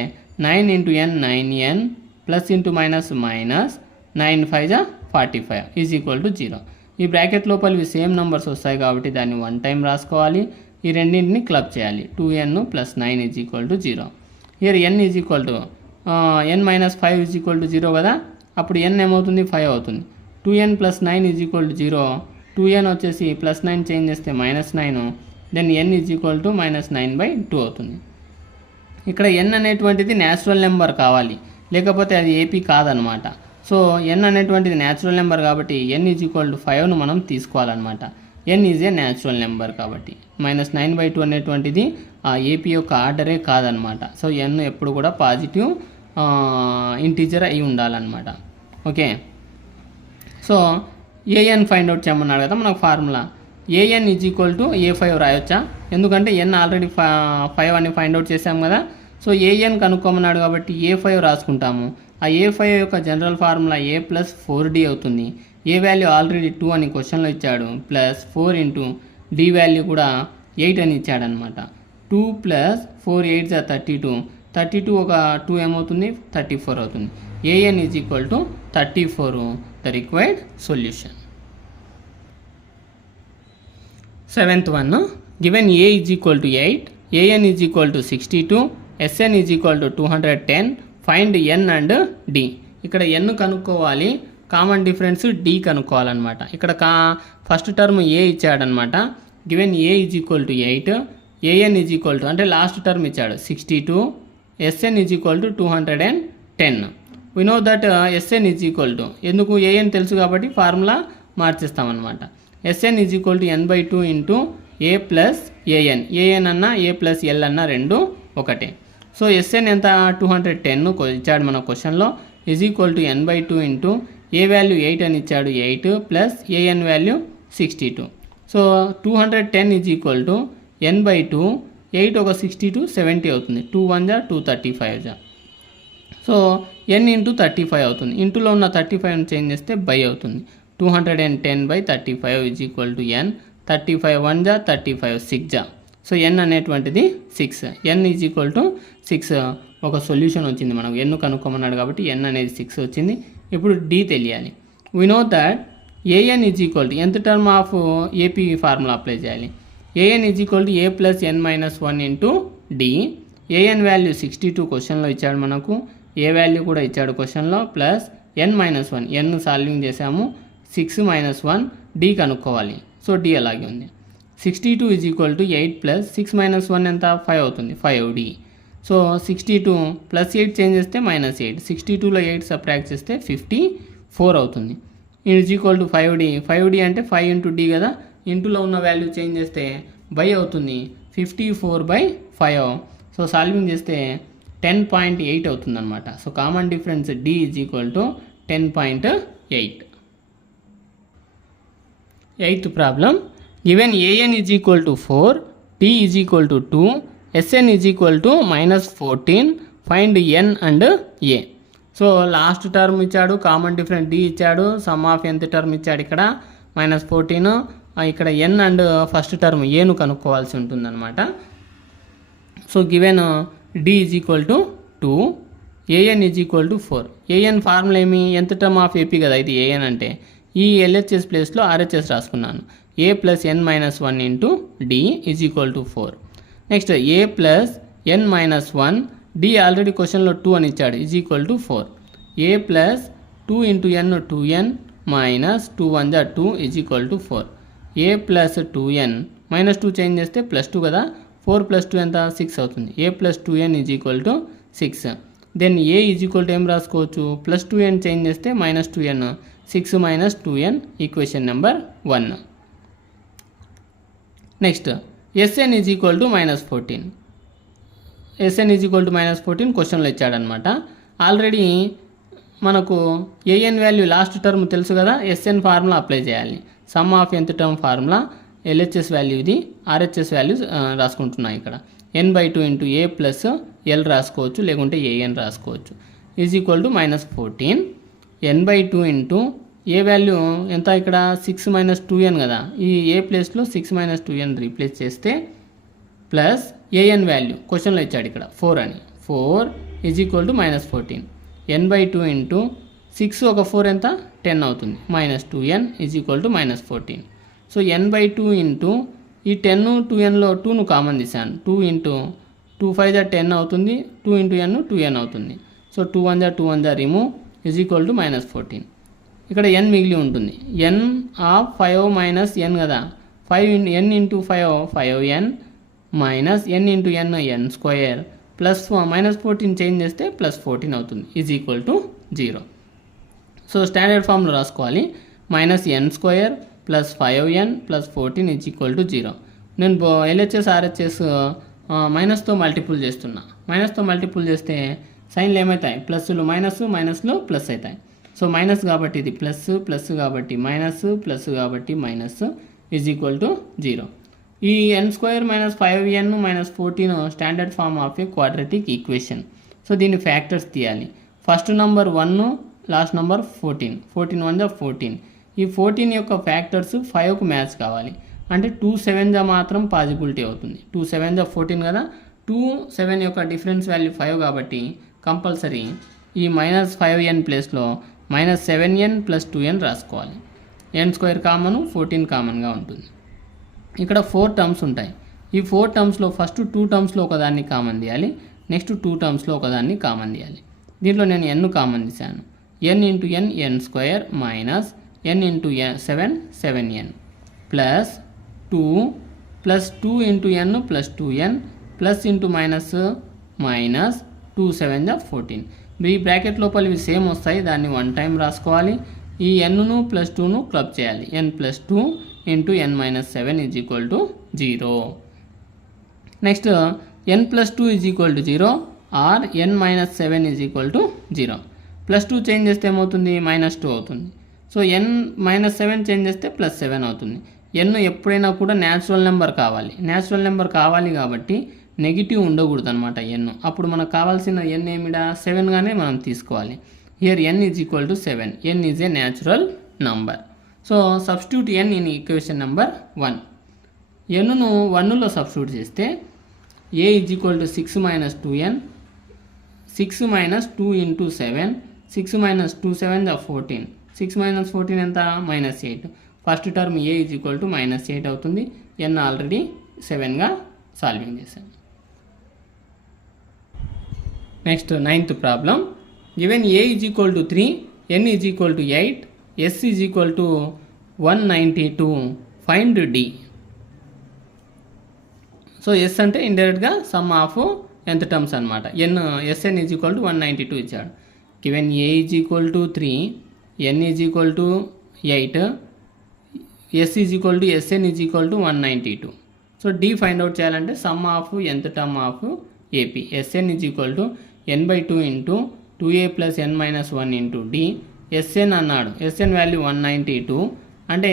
9 into n 9n plus into minus 9 5 45 is equal to 0. ఈ బ్రాకెట్ లోపల ఇవి సేమ్ నెంబర్స్ వస్తాయి కాబట్టి దాన్ని 1 టైం రాసుకోవాలి. ఈ రెండింటిని క్లబ్ చేయాలి. 2n plus 9 is equal to 0. Here n is equal to n minus 5 is equal to 0 కదా, అప్పుడు n ఏమవుతుంది 5 అవుతుంది. 2n plus 9 is equal to 0. 2n వచ్చేసి ప్లస్ 9 చేంజ్ చేస్తే -9, then n is equal to -9/2 అవుతుంది. ఇక్కడ n అనేటువంటిది న్యాచురల్ నెంబర్ కావాలి, లేకపోతే అది ఏపీ కాదనమాట. సో n అనేటువంటిది న్యాచురల్ నెంబర్ కాబట్టి n ఈజ్ ఈక్వల్ టు 5ను మనం తీసుకోవాలన్నమాట. n is a natural number కాబట్టి -9/2 అనేటువంటిది ఆ ఏపీ యొక్క ఆర్డరే కాదనమాట. సో n ఎప్పుడు కూడా పాజిటివ్ ఇంటీజర్ అయి ఉండాలన్నమాట. Okay, so an find out చేయమన్నాడు కదా మనకు formula. an is equal to A5 రాయొచ్చా? ఎందుకంటే n ఆల్రెడీ 5 అని ఫైండ్ అవుట్ చేసాం కదా. సో an కనుక్కోమన్నాడు కాబట్టి A5 రాసుకుంటాము. ఆ A5 యొక్క జనరల్ ఫార్ములా A + 4D అవుతుంది. ఏ వాల్యూ ఆల్రెడీ 2 అని క్వశ్చన్లో ఇచ్చాడు, ప్లస్ 4 ఇంటూ డి వాల్యూ కూడా 8 అని ఇచ్చాడనమాట. 2 + 4 8 32, 32 ఒక 2 ఏమవుతుంది 34 అవుతుంది. an is equal to 34 the required solution. 7th one, given a is equal to 8, an is equal to 62, sn is equal to 210, find n and d. ఇక్కడ n కనుక్కోవాలి, common difference d కనుక్కోవాలన్నమాట. ఇక్కడ ఫస్ట్ టర్మ్ a ఇచ్చాడనమాట. Given a is equal to 8, an is equal to అంటే last term ఇచ్చాడు 62, sn is equal to 210. We know that sn is equal to, ఎందుకు an తెలుసు కాబట్టి ఫార్ములా మార్చేస్తామన్నమాట. sn is equal to n/2 into a plus an. an అన్నా a plus l అన్నా రెండు ఒకటే. సో sn ఎంత 210 ఇచ్చాడు మన క్వశ్చన్లో, is equal to n/2 into A value 8 అని ఇచ్చాడు 8 plus an value 62. So 210 is equal to n/2, 8 ఒక 62 70 అవుతుంది. 2 1 జా 235 సో n ఇంటూ 35 అవుతుంది. ఇంటూలో ఉన్న 35 చేంజ్ చేస్తే బై అవుతుంది. 210/35 ఈజ్ ఈక్వల్ టు n. 35 1 జా 35 6 జా. సో n అనేటువంటిది 6. n ఈజ్ ఈక్వల్ టు 6 ఒక సొల్యూషన్ వచ్చింది మనకు. n కనుక్కోమన్నాడు కాబట్టి n అనేది 6 వచ్చింది. ఇప్పుడు d తెలియాలి. We know that an is equal to nth term of AP formula apply చేయాలి. an is equal to a plus n-1 into d. an value 62 క్వశ్చన్లో ఇచ్చాడు మనకు, ఏ వాల్యూ కూడా ఇచ్చాడు క్వశ్చన్లో, ప్లస్ n-1. n సాల్వింగ్ చేసాము, 6 - 1 d కనుక్కోవాలి. సో d అలాగే ఉంది. 62 ఈజ్ ఈక్వల్ టు 8 ప్లస్ 6 - 1 ఎంత 5 అవుతుంది, 5d. సో 62 ప్లస్ 8 చేంజ్ చేస్తే -8, 62లో 8 సబ్ట్రాక్ట్ చేస్తే 54 అవుతుంది. Is equal to 5d. 5d అంటే 5 ఇంటూ d కదా, ఇంటూలో ఉన్న వాల్యూ చేంజ్ చేస్తే బై అవుతుంది, 54/5. సో సాల్వింగ్ చేస్తే 10.8 అవుతుంది అనమాట. So common difference d is equal to 10.8. 8th problem, given an is equal to 4, d is equal to 2, sn is equal to -14, find n and a. So last term ఇచ్చాడు, common difference d ఇచ్చాడు, some of nth term ఇచ్చాడు ఇక్కడ -14. ఇక్కడ n and first term ఏను కనుక్కోవాల్సి ఉంటుందన్నమాట. So given d is equal to 2, an is equal to 4. an formula ఏమి, nth term of AP కదా ఇది an అంటే, ఈ LHS ప్లేస్లో RHS రాసుకున్నాను. a plus n-1 into d is equal to 4. Next a plus n-1, d already క్వశ్చన్లో 2 అని ఇచ్చాడు, is equal to 4. a plus 2 into n 2n minus 2 1 జా 2 is equal to 4. a plus 2n -2 change చేస్తే +2 కదా, 4 + 2 ఎంత 6 అవుతుంది. a plus 2n is equal to 6. Then a is equal to ఏం రాసుకోవచ్చు, +2n చేంజ్ చేస్తే -2n, 6 - 2n equation number 1. Next sn is equal to -14. sn is equal to -14 క్వశ్చన్లో ఇచ్చాడనమాట. Already మనకు an వాల్యూ లాస్ట్ టర్మ్ తెలుసు కదా, sn formula apply చేయాలి. Some of nth term formula, LHS value ఇది, RHS వాల్యూ రాసుకుంటున్నాయి ఇక్కడ. n/2 into a plus l రాసుకోవచ్చు, లేకుంటే an రాసుకోవచ్చు. Is equal to -14, n/2 into A value ఎంత ఇక్కడ 6 - 2n కదా, ఈ ఏ ప్లేస్లో 6 - 2n రీప్లేస్ చేస్తే ప్లస్ an వాల్యూ క్వశ్చన్లో ఇచ్చాడు ఇక్కడ 4 అని, 4 is equal to -14. n/2 into 6 ఒక 4 ఎంత 10 అవుతుంది, -2n is equal to -14. So n/2 into ఈ 10 2nలో 2ను కామన్ తీసాను, 2 ఇంటూ 2 5 జా 10 అవుతుంది, 2 ఇంటూ n 2n అవుతుంది. సో 2 1 జా 2 1 జా రిమూవ్, ఈజ్ ఈక్వల్ టు -14. ఇక్కడ n మిగిలి ఉంటుంది, n ఆఫ్ 5 మైనస్ n కదా, 5 n into 5 5n minus n into n n square plus -14 change చేస్తే +14 అవుతుంది, is equal to 0. So standard ఫామ్లో రాసుకోవాలి, -n² plus 5n plus 14 is equal to 0. నేను LHS RHS మైనస్తో multiple చేస్తున్నా. మైనస్తో multiple చేస్తే సైన్లు ఏమవుతాయి, ప్లస్లు మైనస్లు ప్లస్ అవుతాయి. సో మైనస్ కాబట్టి ఇది ప్లస్ కాబట్టి మైనస్ కాబట్టి మైనస్ ఈజ్ ఈక్వల్ టు 0. ఈ n² minus 5n minus 14 standard form of a quadratic equation. So దీన్ని ఫ్యాక్టర్స్ తీయాలి. First number 1, last number 14. 14 1 14. ఈ 14 యొక్క ఫ్యాక్టర్స్ 5కు మ్యాచ్ కావాలి. అంటే 2 7 మాత్రం పాజిబిలిటీ అవుతుంది. 2 7 14 కదా, 2 7 యొక్క డిఫరెన్స్ వాల్యూ 5 కాబట్టి కంపల్సరీ ఈ మైనస్ 5n ప్లేస్లో మైనస్ 7n ప్లస్ 2n రాసుకోవాలి. n² కామన్, 14 కామన్గా ఉంటుంది. ఇక్కడ 4 టర్మ్స్ ఉంటాయి. ఈ 4 టర్మ్స్లో ఫస్ట్ 2 టర్మ్స్లో ఒకదాన్ని కామన్ తీయాలి, నెక్స్ట్ 2 టర్మ్స్లో ఒకదాన్ని కామన్ తీయాలి. దీంట్లో నేను n కామన్ తీశాను. n into n n² minus n into 7 7n plus 2 plus 2 into n plus 2n plus into minus 2 7 14. ఈ బ్రాకెట్ లోపల ఇవి సేమ్ వస్తాయి, దాన్ని 1 టైం రాసుకోవాలి. ఈ nను ప్లస్ 2ను క్లబ్ చేయాలి. n plus 2 into n minus 7 is equal to 0. Next n plus 2 is equal to 0 or n minus 7 is equal to 0. Plus 2 change చేస్తే ఏమవుతుంది, -2 అవుతుంది. సో n మైనస్ 7 చేంజ్ చేస్తే ప్లస్ 7 అవుతుంది. n ఎప్పుడైనా కూడా న్యాచురల్ నెంబర్ కావాలి. Natural number కావాలి కాబట్టి నెగిటివ్ ఉండకూడదు అనమాట n. అప్పుడు మనకు కావాల్సిన n ఏమిడా 7గానే మనం తీసుకోవాలి. Here n is equal to 7. n is a natural number. So substitute n in equation number 1. nను 1లో సబ్స్టిట్యూట్ చేస్తే a is equal to 6 minus 2n, 6 minus 2 into 7, 6 minus 2 7 14, 6 minus 14 ఎంత, -8. First term a is equal to -8 అవుతుంది. n already 7గా solving చేశాను. Next 9th problem. Given a is equal to 3, n is equal to 8, s is equal to 192, find d. So s అంటే ఇండైరెక్ట్గా sum of nth terms అనమాట. sn is equal to 192 ఇచ్చాడు. Given a is equal to 3, n is equal to 8, s is equal to sn is equal to 192. So d find out చేయాలంటే sum of nth term of ap. sn is equal to n/2 into 2a plus n minus 1 into d. sn అన్నాడు, sn value 192. అంటే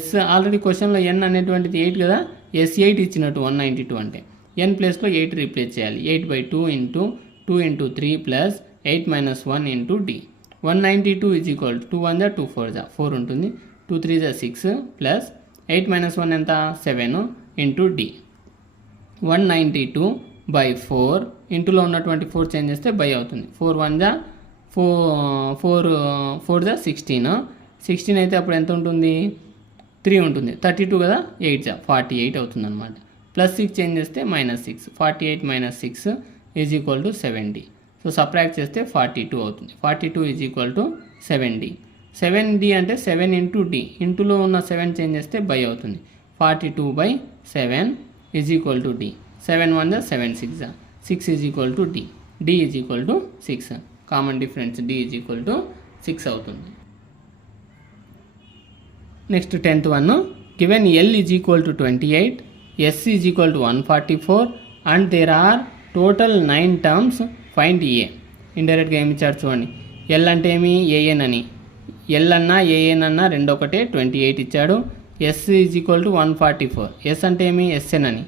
s already క్వశ్చన్లో n అనేటువంటిది 8 కదా, s8 ఇచ్చినట్టు 192 అంటే n ప్లేస్లో 8 replace చేయాలి. 8/2 into 2 into 3 plus 8 minus 1 into d. 192 is equal to 2 1 2 4 4 ఉంటుంది, 2 3 6 ప్లస్ 8 మైనస్ 1 ఎంత 7 ఇంటూ d. 192/4 ఇంటూలో ఉన్నటువంటి 4 చేంజ్ చేస్తే బై అవుతుంది. 4 1 4 16, 16 అయితే అప్పుడు ఎంత ఉంటుంది, 3 ఉంటుంది. 32 కదా, 8 48 అవుతుంది అనమాట. ప్లస్ 6 చేంజ్ చేస్తే -6, 48 minus 6 is equal to 70. So subtract చేస్తే 42 అవుతుంది. 42 ఈజ్ ఈక్వల్ టు 70. 7d అంటే 7 ఇంటూ d, ఇంటూలో ఉన్న 7 చేంజ్ చేస్తే బై అవుతుంది. 42/7 is equal to d. 7 1 7 6, 6 is equal to d. d is equal to 6. Common difference d is equal to 6 అవుతుంది. Next 10th one. Given l is equal to 28, s is equal to 144 and there are total 9 terms, find a. ఇండైరెక్ట్గా ఏమి ఇచ్చారు చూడండి. l అంటే ఏమి, an అని. l అన్నా an అన్నా రెండు ఒకటే, 28 ఇచ్చాడు. s is equal to 144, s అంటే ఏమి, sn అని.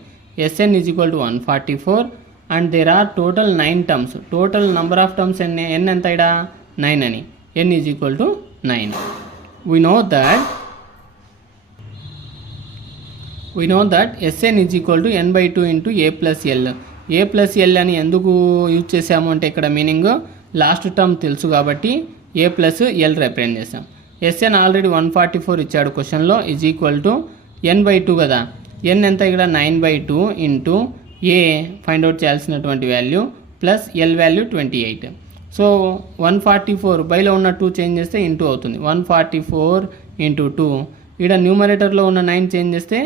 sn is equal to 144 and there are total 9 terms. Total number of terms n ఎంత ఇడా 9 అని. n is equal to 9. We know that sn is equal to n/2 into a plus l. a plus l అని ఎందుకు use చేసాము అంటే ఇక్కడ meaning last term తెలుసు కాబట్టి a ప్లస్ l రిప్రజెంట్ చేసాం. sn ఆల్రెడీ 144 ఇచ్చాడు క్వశ్చన్లో, ఈజ్ ఈక్వల్ టు n/2 కదా. n ఎంత ఇక్కడ 9/2 ఇంటూ a ఫైండ్ అవుట్ చేయాల్సినటువంటి value plus l value 28. So 144 బైలో ఉన్న 2 చేంజ్ చేస్తే ఇంటూ అవుతుంది. 144 ఇంటూ 2, ఇక్కడ న్యూమరేటర్లో ఉన్న 9 చేంజ్ చేస్తే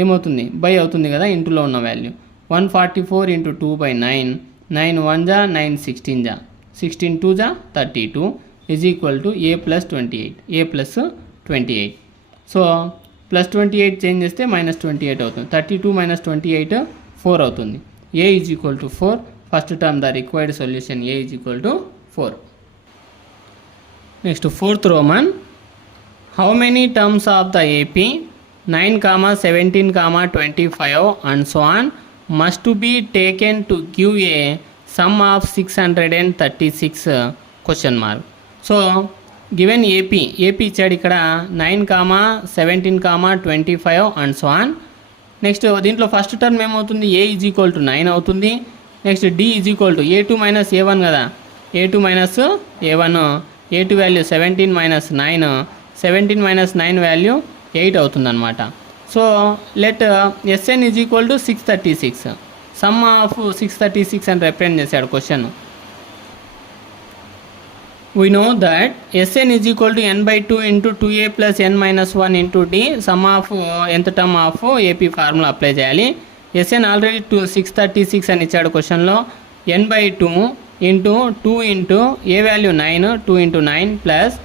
ఏమవుతుంది, బై అవుతుంది కదా ఇంటూలో ఉన్న value. 144 into 2/9, 9 1 9 16 16 2 32 is equal to a plus 28. So plus 28 change చేస్తే మైనస్ 28 అవుతుంది. 32 మైనస్ 28 4 అవుతుంది. A is equal to 4. First term the required solution a is equal to 4. Next fourth roman, how many terms of the AP 9, 17, 25 and so on must be taken to give a sum of 636 question mark. So given AP ఇచ్చాడు ఇక్కడ 9, 17, 25 and so on. Next దీంట్లో first term ఏమవుతుంది, a is equal to 9 అవుతుంది. Next d is equal to A2 minus A1 కదా, A2 minus A1, A2 value 17 minus 9, 17 minus 9 value 8 అవుతుంది అనమాట. So let SN is equal to 636, sum of 636 అని represent చేశాడు question. We know that Sn is equal to n by 2 into 2a plus n minus 1 into d, sum of nth term of AP formula apply చేయాలి. Sn already 636 అని ఇచ్చాడు క్వశ్చన్లో. n by 2 into 2 into A value 9, 2 into 9 plus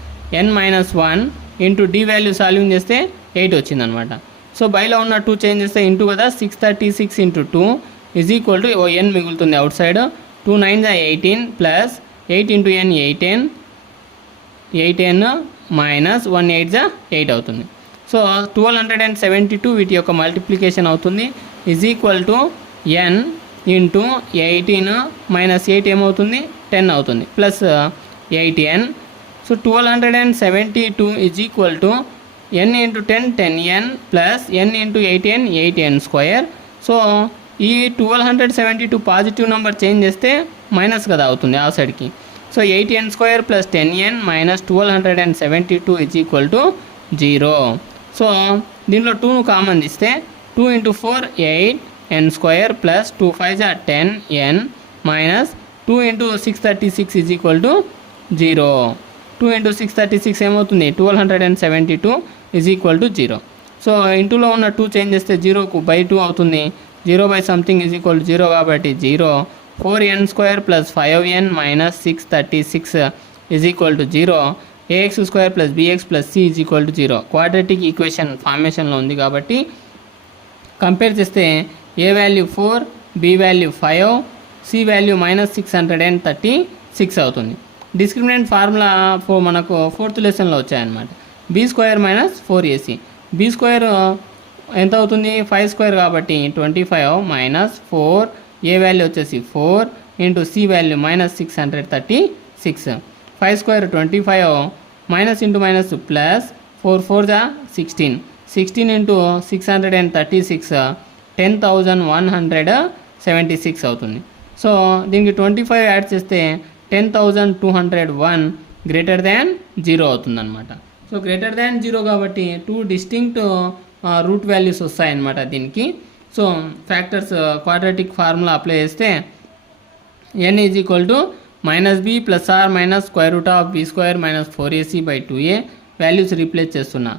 n minus 1 into d value solving చేస్తే 8 వచ్చిందనమాట. So బైలో ఉన్న 2 change చేస్తే into కదా, 636 into 2 is equal to n మిగులుతుంది out side. 2 9 18 plus 8 into n 8n minus 1 8 8 అవుతుంది. సో 1272 వీటి యొక్క మల్టిప్లికేషన్ అవుతుంది. Is equal to n into 18 minus 8 ఏమవుతుంది, 10 అవుతుంది, plus 8n. So 1272 is equal to n into 10 10n plus n into 8n 8n square. So ఈ 1272 positive number change చేస్తే minus కదా అవుతుంది ఆ సైడ్కి. So 8n square plus 10n minus 1272 is equal to 0. So దీంట్లో 2 common ఇస్తే 2 into 4 8n square plus 2 5 10n minus 2 into 636 is equal to 0. 2 into 636 ఏమవుతుంది, 1272 is equal to 0. So ఇంటూలో ఉన్న 2 చేంజ్ చేస్తే 0కు బై 2 అవుతుంది. 0 by something is equal to 0 కాబట్టి 0. 4n square plus 5n minus 636 is equal to 0. ax square plus bx plus c is equal to 0. Quadratic equation ఫార్మేషన్లో ఉంది కాబట్టి కంపేర్ చేస్తే a value 4, b value 5, c value minus 636 అవుతుంది. Discriminant formula మనకు 4th లెసన్లో వచ్చాయన్నమాట. b square minus 4ac, b square ఎంత అవుతుంది, 5 స్క్వేర్ కాబట్టి 25 మైనస్ 4, ఏ వాల్యూ వచ్చేసి 4 into c value minus 636. 5 square 25 minus into minus plus 4 4 16, 16 into 636 10,176 అవుతుంది. సో దీనికి 25 యాడ్ చేస్తే 10,201 గ్రేటర్ దాన్ 0 అవుతుంది అనమాట. సో గ్రేటర్ దాన్ 0 కాబట్టి 2 డిస్టింక్ట్ రూట్ వాల్యూస్ వస్తాయన్నమాట దీనికి. So factors quadratic formula apply చేస్తే n is equal to minus b plus or minus square root of b square minus 4ac by 2a values replace చేస్తున్నా.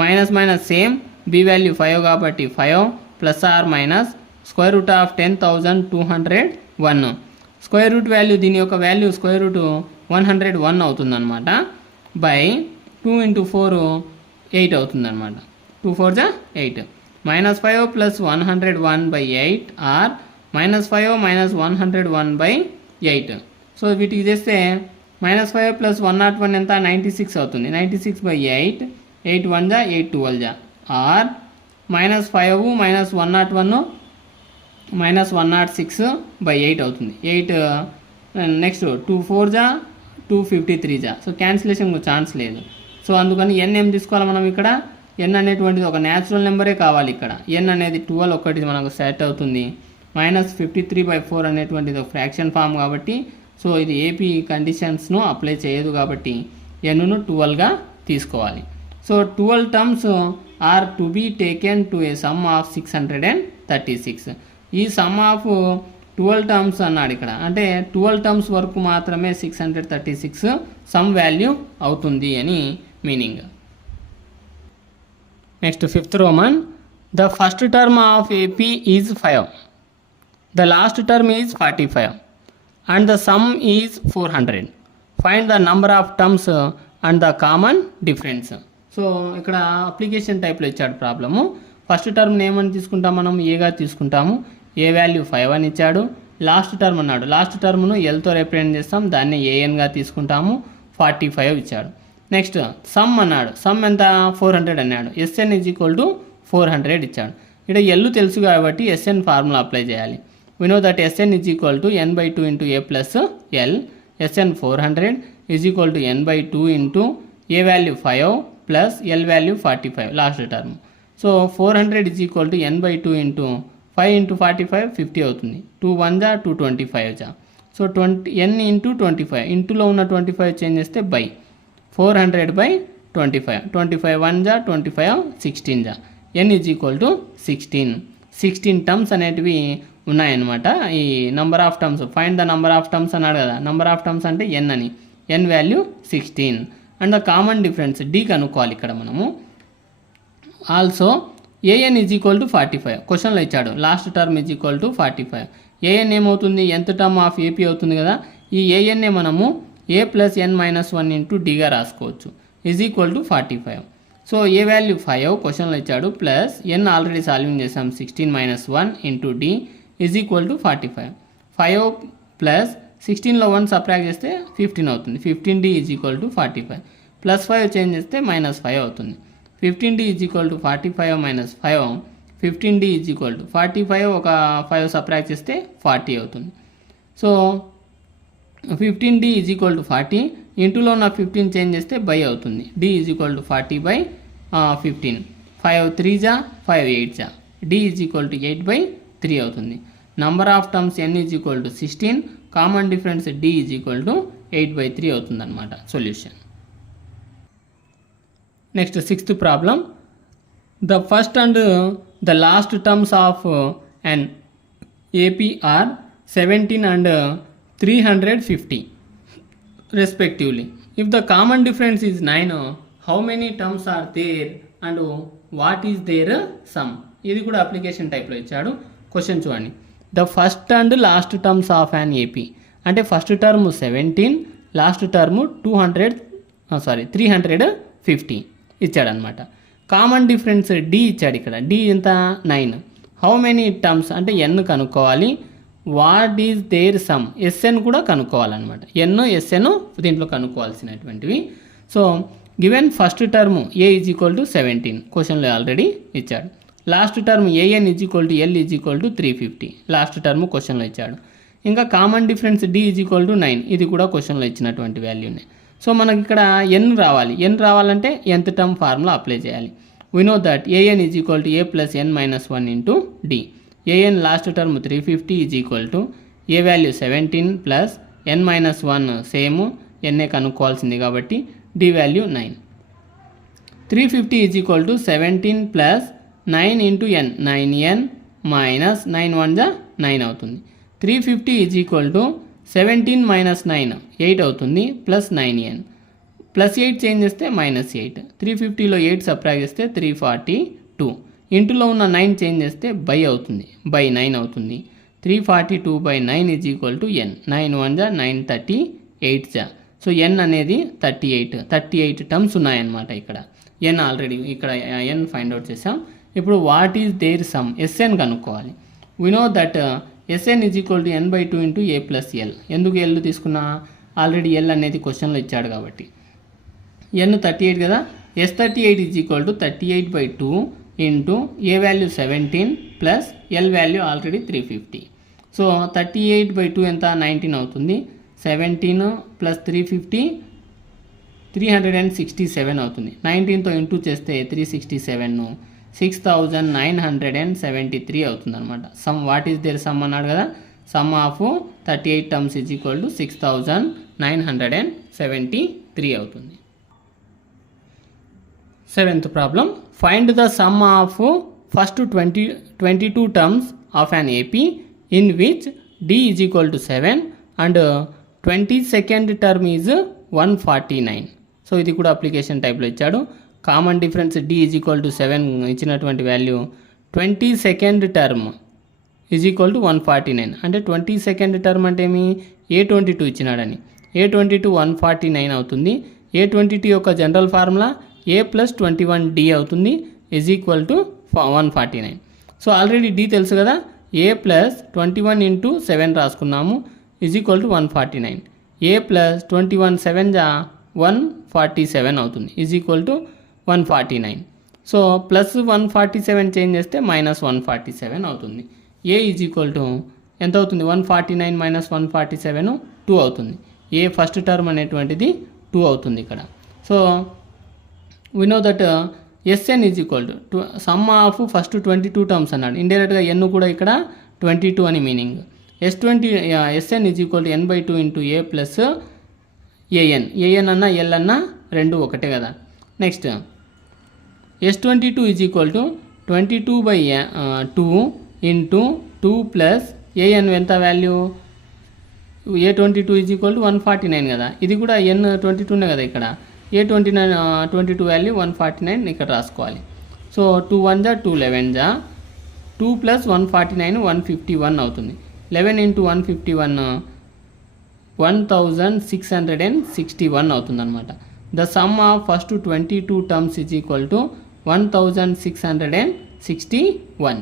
Minus minus same, b value 5 కాబట్టి 5 plus or minus square root of 10,201. Square root value దీని యొక్క value square root 101 అవుతుందన్నమాట. By 2 into 4 8 అవుతుందన్నమాట. 2 4 8. Minus 5 plus 101 by 8 or minus 5 minus 101 by 8. So వీటికి చేస్తే minus 5 plus 101 ఎంత, 96 అవుతుంది. 96 by 8, 8 1 8 12 or minus 5 minus 101 minus 106 by 8 అవుతుంది. 8 నెక్స్ట్ 2 4 253. సో క్యాన్సిలేషన్ ఛాన్స్ లేదు. సో అందుకని n ఏం తీసుకోవాలి మనం ఇక్కడ, n అనేటువంటిది ఒక న్యాచురల్ నెంబరే కావాలి ఇక్కడ. n అనేది 12 ఒకటి మనకు సెట్ అవుతుంది. మైనస్ 53/4 అనేటువంటిది ఒక ఫ్రాక్షన్ ఫామ్ కాబట్టి సో ఇది ఏపీ కండిషన్స్ను అప్లై చేయదు కాబట్టి nను 12గా తీసుకోవాలి. So 12 terms are to be taken to a sum of 636. ఈ సమ్ ఆఫ్ 12 టర్మ్స్ అన్నాడు ఇక్కడ, అంటే 12 టర్మ్స్ వరకు మాత్రమే 636 సమ్ వాల్యూ అవుతుంది అని meaning. Next 5th Roman, the first term of AP is 5, the last term is 45 and the sum is 400. Find the number of terms and the common difference. So ఇక్కడ application టైప్లో ఇచ్చాడు problem. First term ఏమని తీసుకుంటాం, మనం ఏగా తీసుకుంటాము. ఏ value 5 అని ఇచ్చాడు. లాస్ట్ టర్మ్ అన్నాడు, లాస్ట్ టర్మ్ను ఎల్తో రిప్రజెంట్ చేస్తాం, దాన్ని ఏఎన్గా తీసుకుంటాము. 45 ఇచ్చాడు. నెక్స్ట్ సమ్ అన్నాడు, సమ్ ఎంత 400 అన్నాడు. ఎస్ఎన్ ఈజ్ ఈక్వల్ టు 400 ఇచ్చాడు. ఇక్కడ ఎల్ తెలుసు కాబట్టి ఎస్ఎన్ ఫార్ములా అప్లై చేయాలి. we know that Sn is equal to n by 2 into a plus l. Sn 400 is equal to n by 2 into a value 5 plus l value 45 last term. So 400 is equal to n by 2 into 5 into 45 50 అవుతుంది. 2 1 జా 225 జా. So 20 n into 25 ఇంటూలో ఉన్న 25 change చేస్తే by 400 by 25 25 1 జా 25 16 జా. n is equal to 16 terms అనేటివి ఉన్నాయన్నమాట. ఈ number of terms, find the number of terms అన్నాడు కదా. నంబర్ ఆఫ్ టర్మ్స్ అంటే ఎన్ అని, n value 16 and the common difference d కనుక్కోవాలి ఇక్కడ మనము. Also a n is equal to 45 క్వశ్చన్లో ఇచ్చాడు. Last term is equal to 45. A n ఏమవుతుంది, ఎంత టర్మ్ ఆఫ్ ఏపీ అవుతుంది కదా. ఈ ఏఎన్నే మనము a plus N minus 1 into డిగా రాసుకోవచ్చు. Is equal to 45. So a value 5 క్వశ్చన్లో ఇచ్చాడు, ప్లస్ ఎన్ ఆల్రెడీ సాల్వింగ్ చేసాం 16 minus 1 into d is equal to 45. 5 plus 16లో 1 సబ్ట్రాక్ట్ చేస్తే 15 అవుతుంది. 15d is equal to 45 plus 5 change చేస్తే మైనస్ 5 అవుతుంది. 15d is equal to 45 minus 5. 15d is equal to 45 ఒక 5 subtract చేస్తే 40 అవుతుంది. So 15d is equal to 40 ఇంటూలో ఉన్న 15 చేంజ్ చేస్తే బై అవుతుంది. d is equal to 40 by 15. 5 3 జా 5 8 జా. d is equal to 8 by 3 అవుతుంది. Number of terms n is equal to 16, common difference d is equal to 8 by 3 అవుతుంది అనమాట solution. Next 6th problem. The first and the last terms of an AP are 17 and 350 respectively. If the common difference is 9, how many terms are there and what is their sum? ఇది కూడా application టైప్లో ఇచ్చాడు. Question చూడండి. The first and last terms of an AP అంటే first term 17, last term 350 ఇచ్చాడనమాట. Common difference D ఇచ్చాడు. ఇక్కడ D ఎంత 9. హౌ మెనీ టర్మ్స్ అంటే ఎన్ కనుక్కోవాలి. What is their sum SN కూడా కనుక్కోవాలన్నమాట. ఎన్ ఎస్ఎన్ దీంట్లో కనుక్కోవాల్సినటువంటివి. So given first term A is equal to 17 క్వశ్చన్లో ఆల్రెడీ ఇచ్చాడు. Last term AN is equal to L is equal to 350 last term క్వశ్చన్లో ఇచ్చాడు. ఇంకా common difference D is equal to 9 ఇది కూడా క్వశ్చన్లో ఇచ్చినటువంటి వాల్యూనే. సో మనకి ఇక్కడ ఎన్ రావాలి. ఎన్ రావాలంటే nth టర్మ్ ఫార్ములా అప్లై చేయాలి. We know that AN is equal to A plus N minus 1 into D. AN last term 350 is equal to A value 17 plus N minus 1 same NA కనుక్కోవాల్సింది కాబట్టి D value 9. 350 is equal to 17 plus 9 into N 9n minus 9 1 జా 9 అవుతుంది. 350 is equal to 17 minus 9 8 అవుతుంది plus 9n plus 8 change చేస్తే minus 8. 350లో 8 subtract చేస్తే 342. ఇంటూలో ఉన్న 9 change చేస్తే by అవుతుంది, బై 9 అవుతుంది. 342 బై 9 ఈజ్ ఈక్వల్ టు ఎన్. 9 1 జా 9 38 జా. సో ఎన్ అనేది 38 టర్మ్స్ ఉన్నాయన్నమాట. ఇక్కడ ఎన్ ఆల్రెడీ ఇక్కడ ఎన్ ఫైండ్ అవుట్ చేసాం. ఇప్పుడు what is their sum SN కనుక్కోవాలి. We know that SN is equal to N by 2 into A plus L. ఎందుకు ఎల్ తీసుకున్నా, ఆల్రెడీ ఎల్ అనేది క్వశ్చన్లో ఇచ్చాడు కాబట్టి. ఎన్ 38 కదా. S38 is equal to 38 by 2 into A value 17 plus L value already 350. So 38 by 2 ఎంత 19 అవుతుంది. 17 plus 350 367 అవుతుంది. 19తో ఇంటూ చేస్తే 367 6973 అవుతుంది అనమాట. Sum what is their sum అన్నాడు కదా. Sum of 38 terms is equal to 6973 అవుతుంది. 7th problem. Find the sum of first 22 terms of an AP in which d is equal to 7 and 22nd term is 149. So ఇది కూడా application టైప్లో ఇచ్చాడు. Common difference D is equal to 7 ఇచ్చినటువంటి value 22nd term is equal to 149. అంటే 22nd term అంటే ఏమి, A22 ఇచ్చినాడని. A22 149 అవుతుంది. A22 యొక్క జనరల్ ఫార్ములా ఏ ప్లస్ 21D అవుతుంది is equal to 149. So already D తెలుసు కదా, ఏ ప్లస్ 21 ఇంటూ 7 రాసుకున్నాము is equal to 149. A plus 21 7 జా 147 అవుతుంది is equal to 149. So plus 147 change చేస్తే మైనస్ 147 అవుతుంది. ఏ ఈజ్ ఈక్వల్ టు ఎంత అవుతుంది, 149 మైనస్ 147 2 అవుతుంది. ఏ ఫస్ట్ టర్మ్ అనేటువంటిది 2 అవుతుంది ఇక్కడ. So we know that SN is equal to sum of first 22 terms అన్నాడు. ఇండైరెక్ట్గా ఎన్ కూడా ఇక్కడ 22 అని meaning. SN is equal to n/2 into A plus AN అన్నా ఎల్ అన్నా రెండు ఒకటే కదా. Next S22 is equal to 22/2 into 2 plus AN ఎంత value, A22 is equal to 149 కదా, ఇది కూడా N22నే కదా ఇక్కడ. A22 వాల్యూ 149 ఇక్కడ రాసుకోవాలి. సో 2 1 జా 2 11 జా 2 ప్లస్ 149 151 అవుతుంది. 11 ఇంటూ 151 1661 అవుతుంది అనమాట. The sum of first 22 terms is equal to 1661.